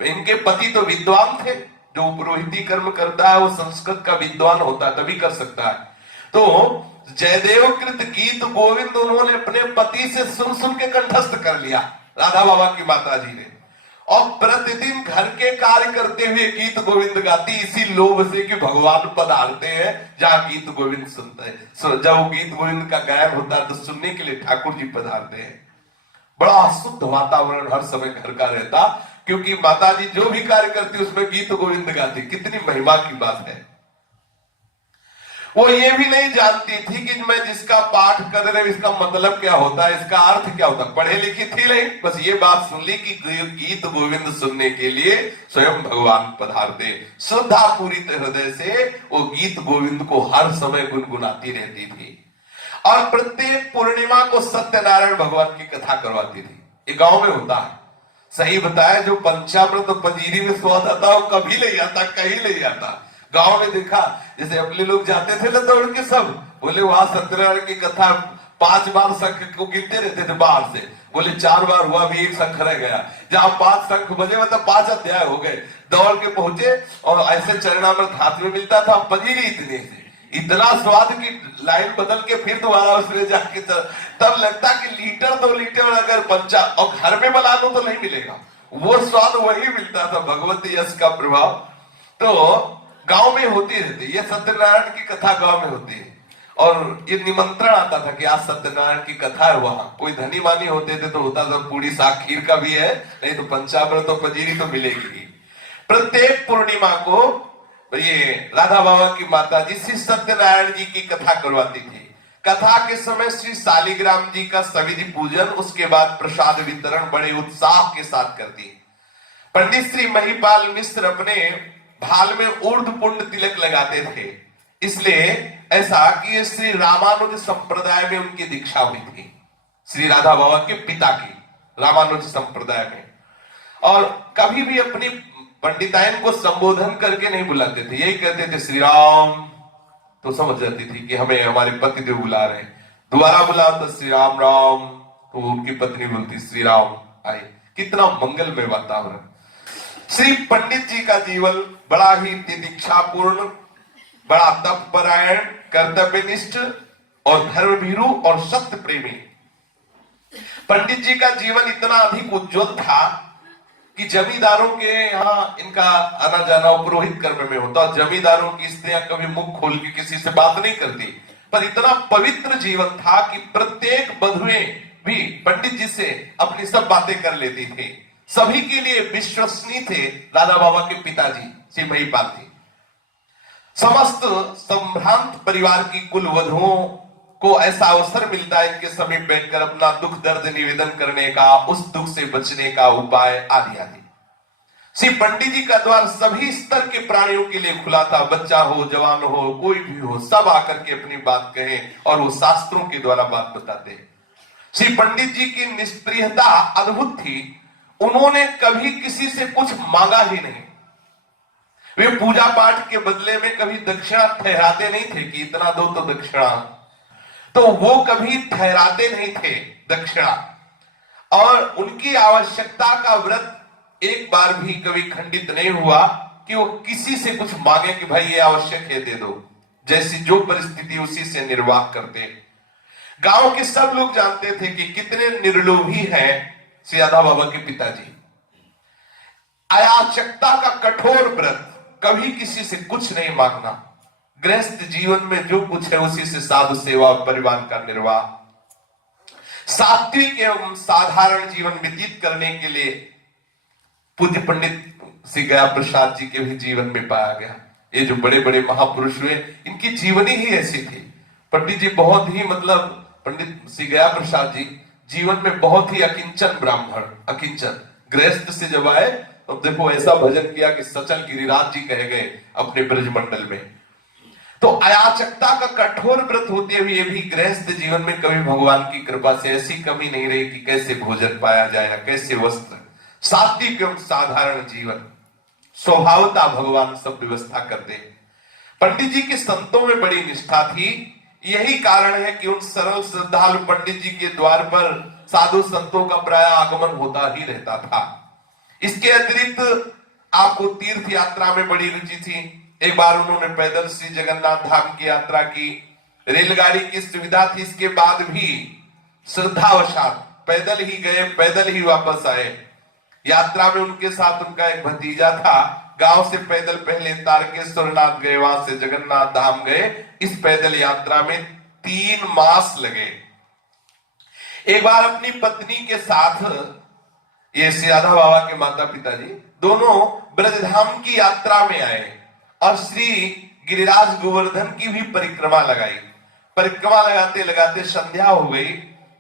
इनके पति तो विद्वान थे। जो पुरोहिती कर्म करता है वो संस्कृत का विद्वान होता है तभी कर सकता है। तो जयदेव कृत गीत गोविंद उन्होंने अपने पति से सुन सुन के कंठस्थ कर लिया राधा बाबा की माता जी ने, और प्रतिदिन घर के कार्य करते हुए गीत गोविंद गाती, इसी लोभ से कि भगवान पधारते हैं जहां गीत गोविंद सुनते हैं। जब गीत गोविंद का गायन होता है तो सुनने के लिए ठाकुर जी पधारते हैं। बड़ा शुद्ध वातावरण हर समय घर का रहता क्योंकि माता जी जो भी कार्य करती उसमें गीत गोविंद गाती। कितनी महिमा की बात है। वो ये भी नहीं जानती थी कि मैं जिसका पाठ कर रहे इसका मतलब क्या होता है, इसका अर्थ क्या होता है। पढ़े लिखी थी नहीं, बस ये बात सुन ली कि गीत गोविंद सुनने के लिए स्वयं भगवान पधारते। श्रद्धा पूरी हृदय से वो गीत गोविंद को हर समय गुनगुनाती रहती थी और प्रत्येक पूर्णिमा को सत्यनारायण भगवान की कथा करवाती थी। ये गांव में होता है। सही बताया, जो पंचामृत पंजीरी में स्वाद आता वो कभी ले आता, कहीं ले आता। गांव में देखा, जैसे अपने लोग जाते थे ना दौड़ के सब, बोले वहां सत्यनारायण की कथा 5 बार शंख को गिनते रहते थे बाहर से, बोले 4 बार हुआ भी 1 शंख रह गया, जहां 5 शंख बजे मतलब 5 अध्याय हो गए। दौड़ के पहुंचे और ऐसे चरणामृत हाथ में मिलता था, पजीरी इतने से, इतना स्वाद की लाइन बदल के फिर दोबारा उसमें जाके तब लगता कि लीटर 2 लीटर अगर पंचा और घर में बना दो तो नहीं मिलेगा, वो स्वाद वही मिलता था, भगवती यश का प्रभाव। तो गांव में होती रहती, ये सत्यनारायण की कथा गांव में होती है, और ये निमंत्रण आता था कि आज सत्यनारायण की कथा है। वहां कोई धनी मानी होते थे तो होता था पूरी साग खीर का भी है, नहीं तो पंचामृत तो पजीरी तो मिलेगी। प्रत्येक पूर्णिमा को ये राधा बाबा की माता जी श्री सत्यनारायण जी की कथा करवाती थी। कथा के समय श्री शालिग्राम जी का सविधि पूजन, उसके बाद प्रसाद वितरण बड़े उत्साह के साथ करती। पंडित श्री महिपाल मिश्र अपने भाल में ऊर्ध्व पुंड तिलक लगाते थे, इसलिए ऐसा कि श्री रामानुज संप्रदाय में उनकी दीक्षा हुई थी, श्री राधा बाबा के पिता की रामानुज संप्रदाय में। और कभी भी अपनी पंडिताइन को संबोधन करके नहीं बुलाते थे, यही कहते थे श्री राम, तो समझ जाती थी कि हमें हमारे पतिदेव बुला रहे हैं। दोबारा बुलाओ तो श्री राम राम, तो उनकी पत्नी बोलती श्री राम आए। कितना मंगलमय वातावरण। श्री पंडित जी का जीवन बड़ा ही तितिक्षापूर्ण, बड़ा तपपरायण, कर्तव्यनिष्ठ और धर्मभीरु और सत्य प्रेमी। पंडित जी का जीवन इतना अधिक उज्जवल था कि जमींदारों के यहाँ इनका आना जाना पुरोहित कर्म में होता, और जमींदारों की स्त्रियां कभी मुख खोल के किसी से बात नहीं करती, पर इतना पवित्र जीवन था कि प्रत्येक बधुएं भी पंडित जी से अपनी सब बातें कर लेती थी। सभी के लिए विश्वसनीय थे राधा बाबा के पिताजी श्री महिपाल जी। समस्त संभ्रांत परिवार की कुल वधुओं को ऐसा अवसर मिलता है इनके समीप बैठकर अपना दुख दर्द निवेदन करने का, उस दुख से बचने का उपाय आदि आदि। श्री पंडित जी का द्वार सभी स्तर के प्राणियों के लिए खुला था, बच्चा हो, जवान हो, कोई भी हो, सब आकर के अपनी बात कहें और वो शास्त्रों के द्वारा बात बताते। श्री पंडित जी की निष्प्रियता अद्भुत थी, उन्होंने कभी किसी से कुछ मांगा ही नहीं। वे पूजा पाठ के बदले में कभी दक्षिणा ठहराते नहीं थे कि इतना दो तो दक्षिणा, तो वो कभी ठहराते नहीं थे दक्षिणा। और उनकी आवश्यकता का व्रत एक बार भी कभी खंडित नहीं हुआ कि वो किसी से कुछ मांगे कि भाई ये आवश्यक है दे दो, जैसी जो परिस्थिति उसी से निर्वाह करते। गांव के सब लोग जानते थे कि कितने निर्लोभी हैं श्री राधा बाबा के पिताजी। अयाचकता का कठोर व्रत, कभी किसी से कुछ नहीं मांगना, गृहस्थ जीवन में जो कुछ है उसी से साधु सेवा और परिवार का निर्वाह, सात्विक एवं साधारण जीवन व्यतीत करने के लिए पूज्य पंडित श्री गया प्रसाद जी के भी जीवन में पाया गया। ये जो बड़े बड़े महापुरुष हुए, इनकी जीवनी ही ऐसी थी। पंडित जी बहुत ही मतलब पंडित श्री गया प्रसाद जी जीवन में बहुत ही अकिंचन ब्राह्मण, अकिंचन गृहस्थ से जब आए तो देखो ऐसा भजन किया कि सचल गिरिराज जी कहे गए अपने ब्रजमंडल में। तो अयाचकता का कठोर व्रत होते हुए भी गृहस्थ जीवन में कभी भगवान की कृपा से ऐसी कमी नहीं रही कि कैसे भोजन पाया जाए, कैसे वस्त्र, सात्विक एवं साधारण जीवन, स्वभावता भगवान सब व्यवस्था करते। पंडित जी के संतों में बड़ी निष्ठा थी, यही कारण है कि उन सरल श्रद्धालु पंडित जी के द्वार पर साधु संतों का प्राय आगमन होता ही रहता था। इसके अतिरिक्त आपको तीर्थ यात्रा में बड़ी रुचि थी। एक बार उन्होंने पैदल श्री जगन्नाथ धाम की यात्रा की, रेलगाड़ी की सुविधा थी, इसके बाद भी श्रद्धावशात पैदल ही गए, पैदल ही वापस आए। यात्रा में उनके साथ उनका एक भतीजा था, गांव से पैदल पहले तारकेश्वरनाथ गए, वहां से जगन्नाथ धाम गए। इस पैदल यात्रा में 3 मास लगे। एक बार अपनी पत्नी के साथ ये श्री राधा बाबा के माता पिता जी दोनों ब्रजधाम की यात्रा में आए और श्री गिरिराज गोवर्धन की भी परिक्रमा लगाई। परिक्रमा लगाते लगाते संध्या हो गई,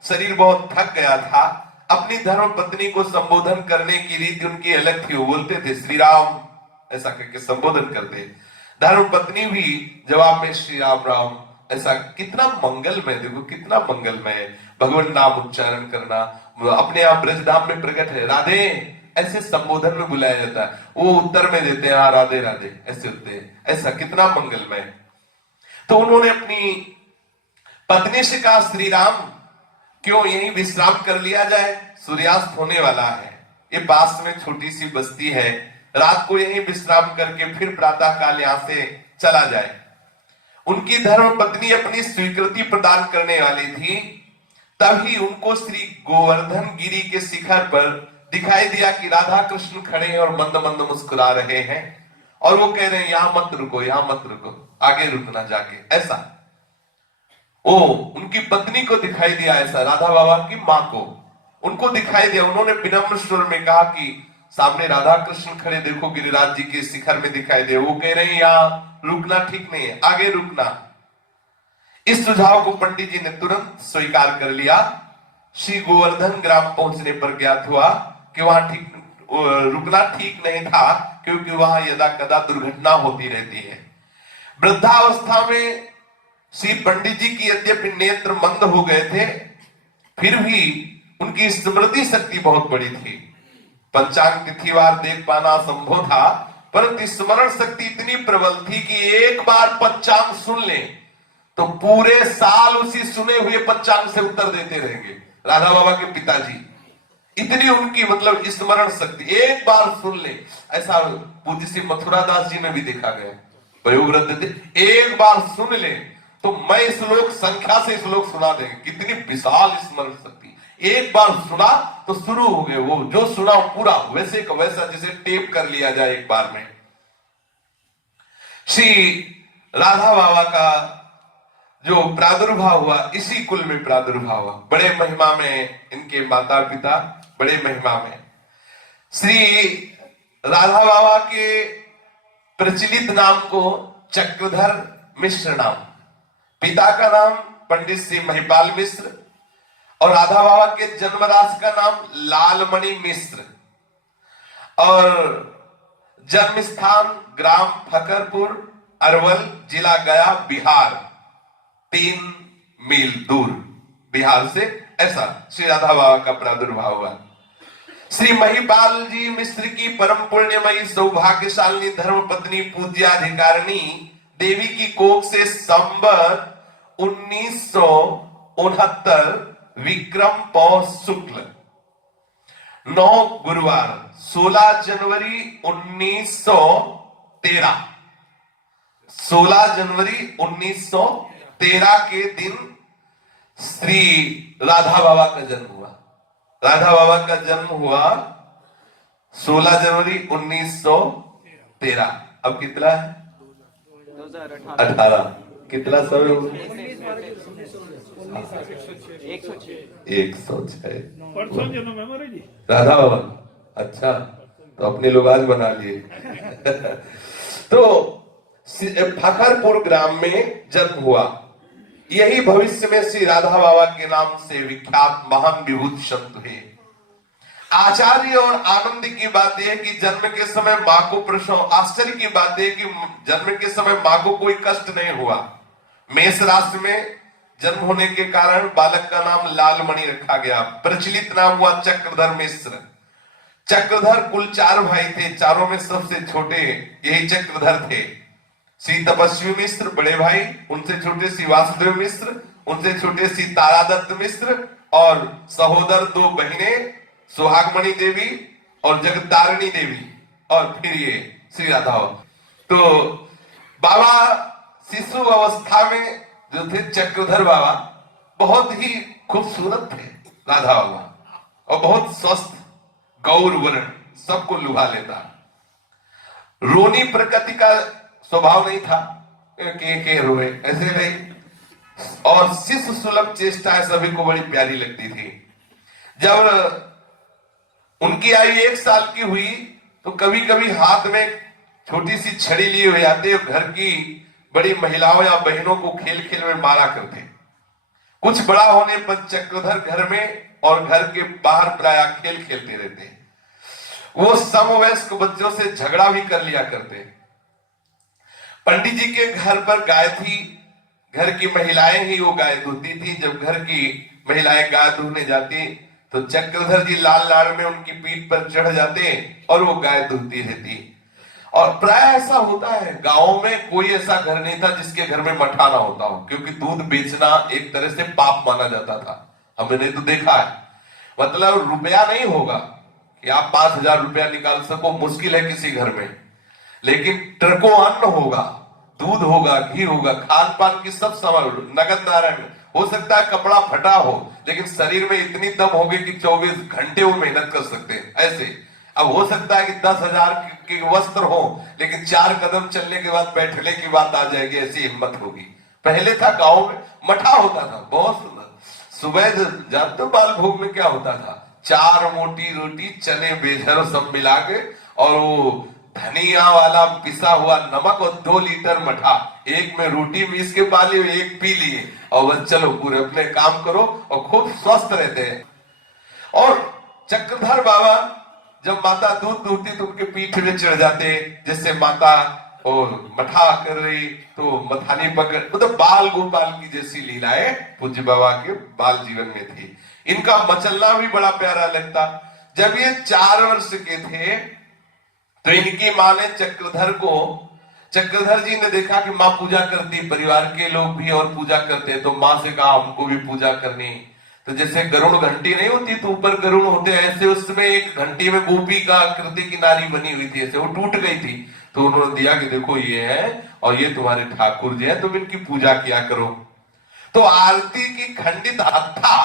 शरीर बहुत थक गया था। अपनी धर्म पत्नी को संबोधन करने की रीति उनकी अलग थी, वो बोलते थे श्री राम ऐसा करके संबोधन करते। धर्म पत्नी भी जवाब में श्री राम राम, ऐसा कितना मंगलमय, देखो कितना मंगलमय भगवान नाम उच्चारण करना। अपने आप ब्रजधाम में प्रकट है, राधे ऐसे संबोधन में बुलाया जाता है। वो उत्तर में देते हैं हाँ राधे राधे, ऐसे होते हैं। ऐसा कितना मंगलमय। तो उन्होंने अपनी पत्नी से कहा श्री राम क्यों यहीं विश्राम कर लिया जाए, सूर्यास्त होने वाला है, ये पास में छोटी सी बस्ती है, रात को यहीं विश्राम करके फिर प्रातः काल यहां से चला जाए। उनकी धर्म पत्नी अपनी स्वीकृति प्रदान करने वाली थी। तभी उनको श्री गोवर्धन गिरी के शिखर पर दिखाई दिया कि राधा कृष्ण खड़े हैं और मंद मंद मुस्कुरा रहे हैं, और वो कह रहे हैं यहां मत रुको, यहां मत रुको, आगे रुकना जाके। ऐसा वो उनकी पत्नी को दिखाई दिया, ऐसा राधा बाबा की मां को उनको दिखाई दिया। उन्होंने विनम्र स्वर में कहा कि सामने राधा कृष्ण खड़े देखो, गिरिराज जी के शिखर में दिखाई दे। वो कह रहे हैं यहां रुकना ठीक नहीं है, आगे रुकना। इस सुझाव को पंडित जी ने तुरंत स्वीकार कर लिया। श्री गोवर्धन ग्राम पहुंचने पर ज्ञात हुआ कि वहां रुकना ठीक नहीं था, क्योंकि वहां यदा कदा दुर्घटना होती रहती है। वृद्धावस्था में श्री पंडित जी की यद्यपि नेत्र मंद हो गए थे, फिर भी उनकी स्मृति शक्ति बहुत बड़ी थी। पंचांग तिथिवार देख पाना असंभव था, परंतु स्मरण शक्ति इतनी प्रबल थी कि एक बार पंचांग सुन ले तो पूरे साल उसी सुने हुए पंचांग से उत्तर देते रहेंगे। राधा बाबा के पिताजी, इतनी उनकी मतलब स्मरण शक्ति, एक बार सुन ले। ऐसा पूज्य श्री मथुरा दास जी में भी देखा गया। वयोवृद्ध थे, एक बार सुन ले तो मैं श्लोक संख्या से श्लोक सुना देंगे। कितनी विशाल स्मरण शक्ति, एक बार सुना तो शुरू हो गए, वो जो सुना पूरा वैसे का वैसा, जैसे टेप कर लिया जाए एक बार में। श्री राधा बाबा का जो प्रादुर्भाव हुआ, इसी कुल में प्रादुर्भाव हुआ। बड़े महिमा में इनके माता पिता, बड़े महिमा में। श्री राधा बाबा के प्रचलित नाम को चक्रधर मिश्र नाम, पिता का नाम पंडित श्री महिपाल मिश्र, और राधा बाबा के जन्मराशि का नाम लालमणि मिश्र, और जन्म स्थान ग्राम फकरपुर, अरवल, जिला गया, बिहार, 3 मील दूर बिहार से। ऐसा श्री राधा बाबा का प्रादुर्भाव हुआ। श्री महिपाल जी मिश्र की परम पुण्यमयी सौभाग्यशालिनी धर्म पत्नी पूज्याधिकारिणी देवी की कोख से संवत 1969 विक्रम पौष शुक्ल 9 गुरुवार 16 जनवरी 1913, 16 जनवरी 1913 के दिन श्री राधा बाबा का जन्म हुआ। राधा बाबा का जन्म हुआ 16 जनवरी 1913। अब कितना है? 18। कितना समय हुआ? 106। राधा बाबा, अच्छा तो अपने लोग आज बना लिए। तो फखरपुर ग्राम में जन्म हुआ। यही भविष्य में श्री राधा बाबा के नाम से विख्यात महान विभूत संत हुए। आचार्य और आनंद की बात यह है कि जन्म के समय मां को प्रसव, आश्चर्य की बात है कि जन्म के समय मां को कोई कष्ट नहीं हुआ। मेष राशि में जन्म होने के कारण बालक का नाम लालमणि रखा गया। प्रचलित नाम हुआ चक्रधर मिश्र। चक्रधर कुल 4 भाई थे, चारों में सबसे छोटे यही चक्रधर थे। श्री तपस्वी मिश्र बड़े भाई, उनसे छोटे श्री वासुदेव मिश्र, उनसे छोटे श्री तारादत्त मिश्र, और सहोदर 2 बहनें सुहागमणि देवी और जगतारिणी देवी, और फिर ये श्री राधा। तो बाबा शिशु अवस्था में जो थे चक्रधर बाबा बहुत ही खूबसूरत थे। राधा बाबा और बहुत स्वस्थ, गौर वर्ण, सबको लुभा लेता। रोनी प्रकृति का स्वभाव नहीं था के रोए, ऐसे नहीं। और शिशु सुलभ चेष्टाएं सभी को बड़ी प्यारी लगती थी। जब उनकी आयु 1 साल की हुई तो कभी कभी हाथ में छोटी सी छड़ी लिए हुए आते, घर की बड़ी महिलाओं या बहनों को खेल खेल में मारा करते। कुछ बड़ा होने पर चक्रधर घर में और घर के बाहर प्राय खेल खेलते रहते। वो समवयस्क बच्चों से झगड़ा भी कर लिया करते। पंडित जी के घर पर गाय थी, घर की महिलाएं ही वो गाय दूहती थी। जब घर की महिलाएं गाय दूहने जाती तो चक्रधर जी लाल लाड़ में उनकी पीठ पर चढ़ जाते और वो गाय दुहती रहती। और प्राय ऐसा होता है, गांव में कोई ऐसा घर नहीं था जिसके घर में मठा ना होता हो, क्योंकि दूध बेचना एक तरह से पाप माना जाता था। हमने तो देखा है, मतलब रुपया नहीं होगा कि आप 5,000 रुपया निकाल सको, मुश्किल है किसी घर में, लेकिन ट्रकों अन्न होगा, दूध होगा, घी होगा, खान पान की सब सामान, नगद नारायण। हो सकता है कपड़ा फटा हो, लेकिन शरीर में इतनी दम होगी कि 24 घंटे वो मेहनत कर सकते हैं ऐसे। अब हो सकता है कि 10,000 के वस्त्र हो, लेकिन 4 कदम चलने के बाद बैठने की बात आ जाएगी, ऐसी हिम्मत होगी। पहले था गांव में मठा होता था, बहुत सुंदर। सुबह जानते हो बाल भोग में क्या होता था, 4 मोटी रोटी, चने बेझर सब मिला के, और वो धनिया वाला पिसा हुआ नमक, और 2 लीटर मठा, एक में रोटी मीस के पा ली, एक पी लिए, और बस चलो पूरे अपने काम करो, और खूब स्वस्थ रहते हैं। और चक्रधर बाबा जब माता दूध दूहती तो उनके पीठ में चढ़ जाते, जैसे माता और मठा कर रही तो मथानी पकड़, मतलब बाल गोपाल की जैसी लीलाएं पूज्य बाबा के बाल जीवन में थी। इनका मचलना भी बड़ा प्यारा लगता। जब ये 4 वर्ष के थे तो इनकी माँ ने चक्रधर जी ने देखा कि माँ पूजा करती, परिवार के लोग भी और पूजा करते, तो माँ से कहा हमको भी पूजा करनी। तो जैसे गरुड़ घंटी नहीं होती तो ऊपर गरुड़ होते, ऐसे उसमें एक घंटी में गोपी का आकृति की नारी बनी हुई थी, ऐसे वो टूट गई थी। तो उन्होंने दिया कि देखो ये है और ये तुम्हारे ठाकुर जी है, तुम इनकी पूजा किया करो। तो आरती की खंडित हत्था,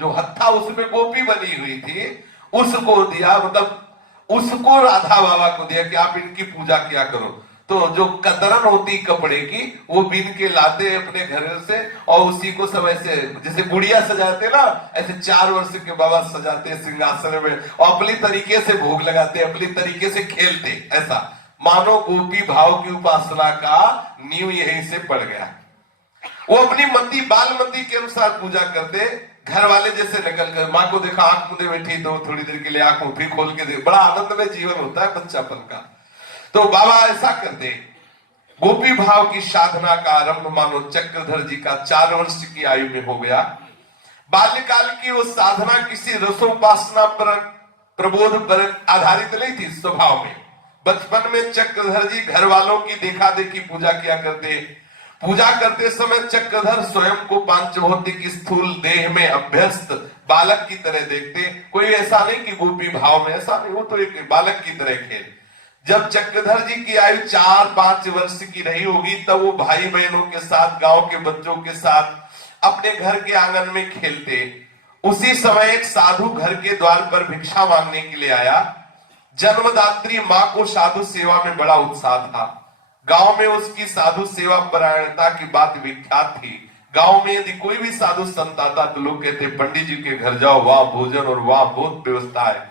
जो हत्था उसमें गोपी बनी हुई थी, उसको दिया, मतलब उसको राधा बाबा को दिया कि आप इनकी पूजा किया करो। तो जो कतरन होती कपड़े की, वो बीन के लाते अपने घर से, और उसी को सब ऐसे जैसे गुड़िया सजाते ना, ऐसे 4 वर्ष के बाबा सजाते सिंहासन में, और अपनी तरीके से भोग लगाते, अपनी तरीके से खेलते, ऐसा मानो गोपी भाव की उपासना का नींव यहीं से पड़ गया। वो अपनी मति बाल मति के अनुसार पूजा करते। घर वाले जैसे निकल कर, माँ को देखा आंख मुंदे बैठी, तो थोड़ी देर के लिए आंख फिर खोल के देख, बड़ा आनंद में जीवन होता है बच्चापन का। तो बाबा ऐसा करते। गोपी भाव की साधना का आरंभ मानो चक्रधर जी का 4 वर्ष की आयु में हो गया। बाल्यकाल की वो साधना किसी रसोपासना पर, प्रबोध पर आधारित नहीं थी स्वभाव में। बचपन में चक्रधर जी घर वालों की देखा देखी पूजा किया करते। पूजा करते समय चक्रधर स्वयं को पांचभौतिक स्थूल देह में अभ्यस्त बालक की तरह देखते। कोई ऐसा नहीं कि गोपी भाव में, ऐसा नहीं, वो तो एक बालक की तरह खेल। जब चक्रधर जी की आयु 4-5 वर्ष की रही होगी, तब वो भाई बहनों के साथ, गांव के बच्चों के साथ अपने घर के आंगन में खेलते। उसी समय एक साधु घर के द्वार पर भिक्षा मांगने के लिए आया। जन्मदात्री मां को साधु सेवा में बड़ा उत्साह था। गांव में उसकी साधु सेवा परायणता की बात विख्यात थी। गांव में यदि कोई भी साधु संत आता तो लोग कहते पंडित जी के घर जाओ, वहां भोजन और वहां बहुत व्यवस्था है।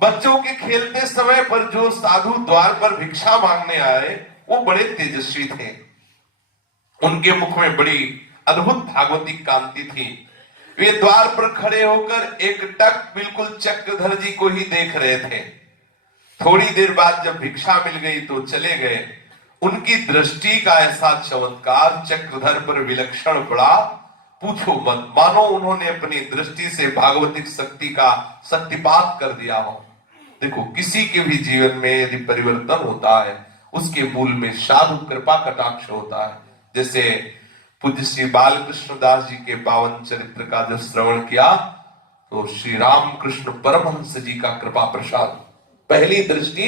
बच्चों के खेलते समय पर जो साधु द्वार पर भिक्षा मांगने आए, वो बड़े तेजस्वी थे। उनके मुख में बड़ी अद्भुत भागवतिक कांति थी। वे द्वार पर खड़े होकर एक टक बिल्कुल चक्रधर जी को ही देख रहे थे। थोड़ी देर बाद जब भिक्षा मिल गई तो चले गए। उनकी दृष्टि का ऐसा चमत्कार चक्रधर पर विलक्षण पड़ा, पूछो मत। मानो उन्होंने अपनी दृष्टि से भागवतिक शक्ति का शक्तिपात कर दिया हो। देखो, किसी के भी जीवन में यदि परिवर्तन होता है, उसके मूल में साधु कृपा कटाक्ष होता है। जैसे पूज्य श्री बालकृष्ण दास जी के पावन चरित्र का जब श्रवण किया तो श्री रामकृष्ण परमहंस जी का कृपा प्रसाद, पहली दृष्टि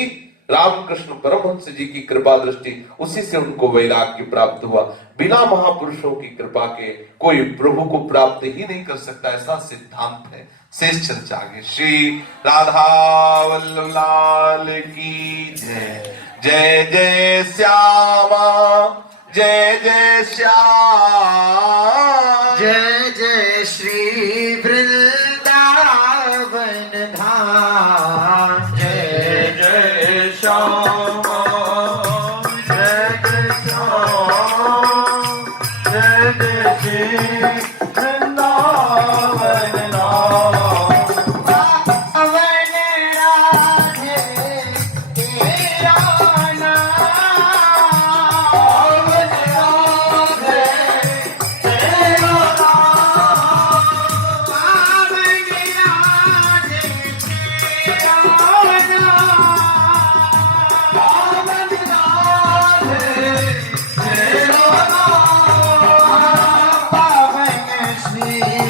रामकृष्ण परमहंस जी की कृपा दृष्टि, उसी से उनको वैराग्य प्राप्त हुआ। बिना महापुरुषों की कृपा के कोई प्रभु को प्राप्त ही नहीं कर सकता, ऐसा सिद्धांत है। शेष चर्चा आगे। श्री राधा वल्लभ लाल की जय। जय जय श्यामा, जय जय श्याम, जय जय श्री वृंदावन धाम। जय जय श्यामा, जय जय श्याम, जय जय श्री वृंदावन धाम। पावन राधे तेरा नाम, पावन राधे तेरा नाम,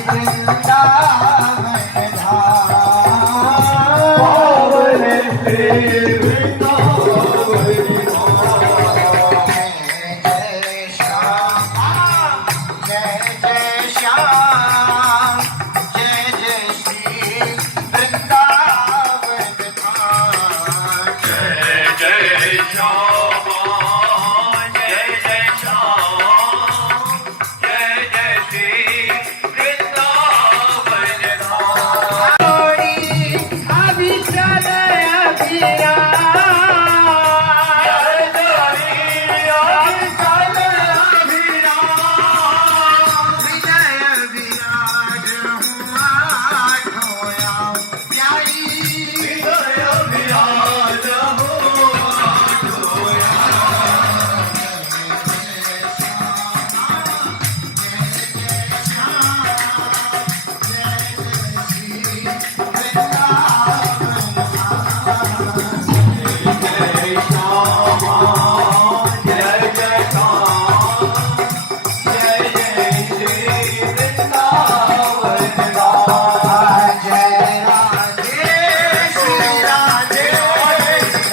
वृंदावन धाम पावन श्री वृंदावन जय श्याम जय जय श्याम जय जय श्री वृंदावन धाम जय जय श्याम जय जय श्याम जय जय श्री वृंदावन धाम थोड़ी अभी चल अभिया विजय विराज हुआ ठोया प्यारी जय राधे श्री राधे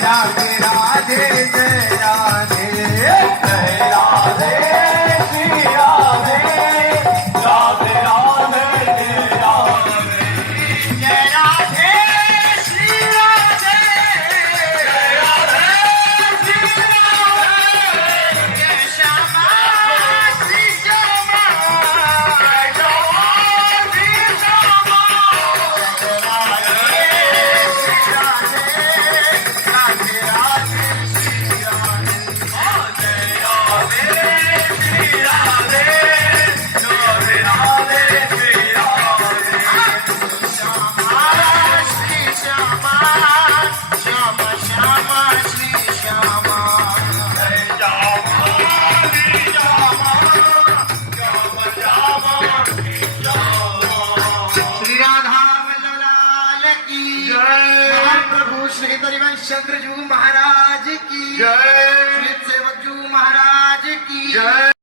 राधे राधे जय राधे जय राधे श्री राधे राधे राधे जय राधे जय राधे श्री राधे जय राधे श्री राधे जय श्यामा श्री श्यामा जय श्यामा श्री श्यामा राधे राधे श्री राधे श्री श्यामा श्यामा श्यामा श्री श्यामा श्री राधा वल्लभ की महाप्रभु श्री हरिवंश चंद्रजू महाराज की जय श्री सेवक जू महाराज की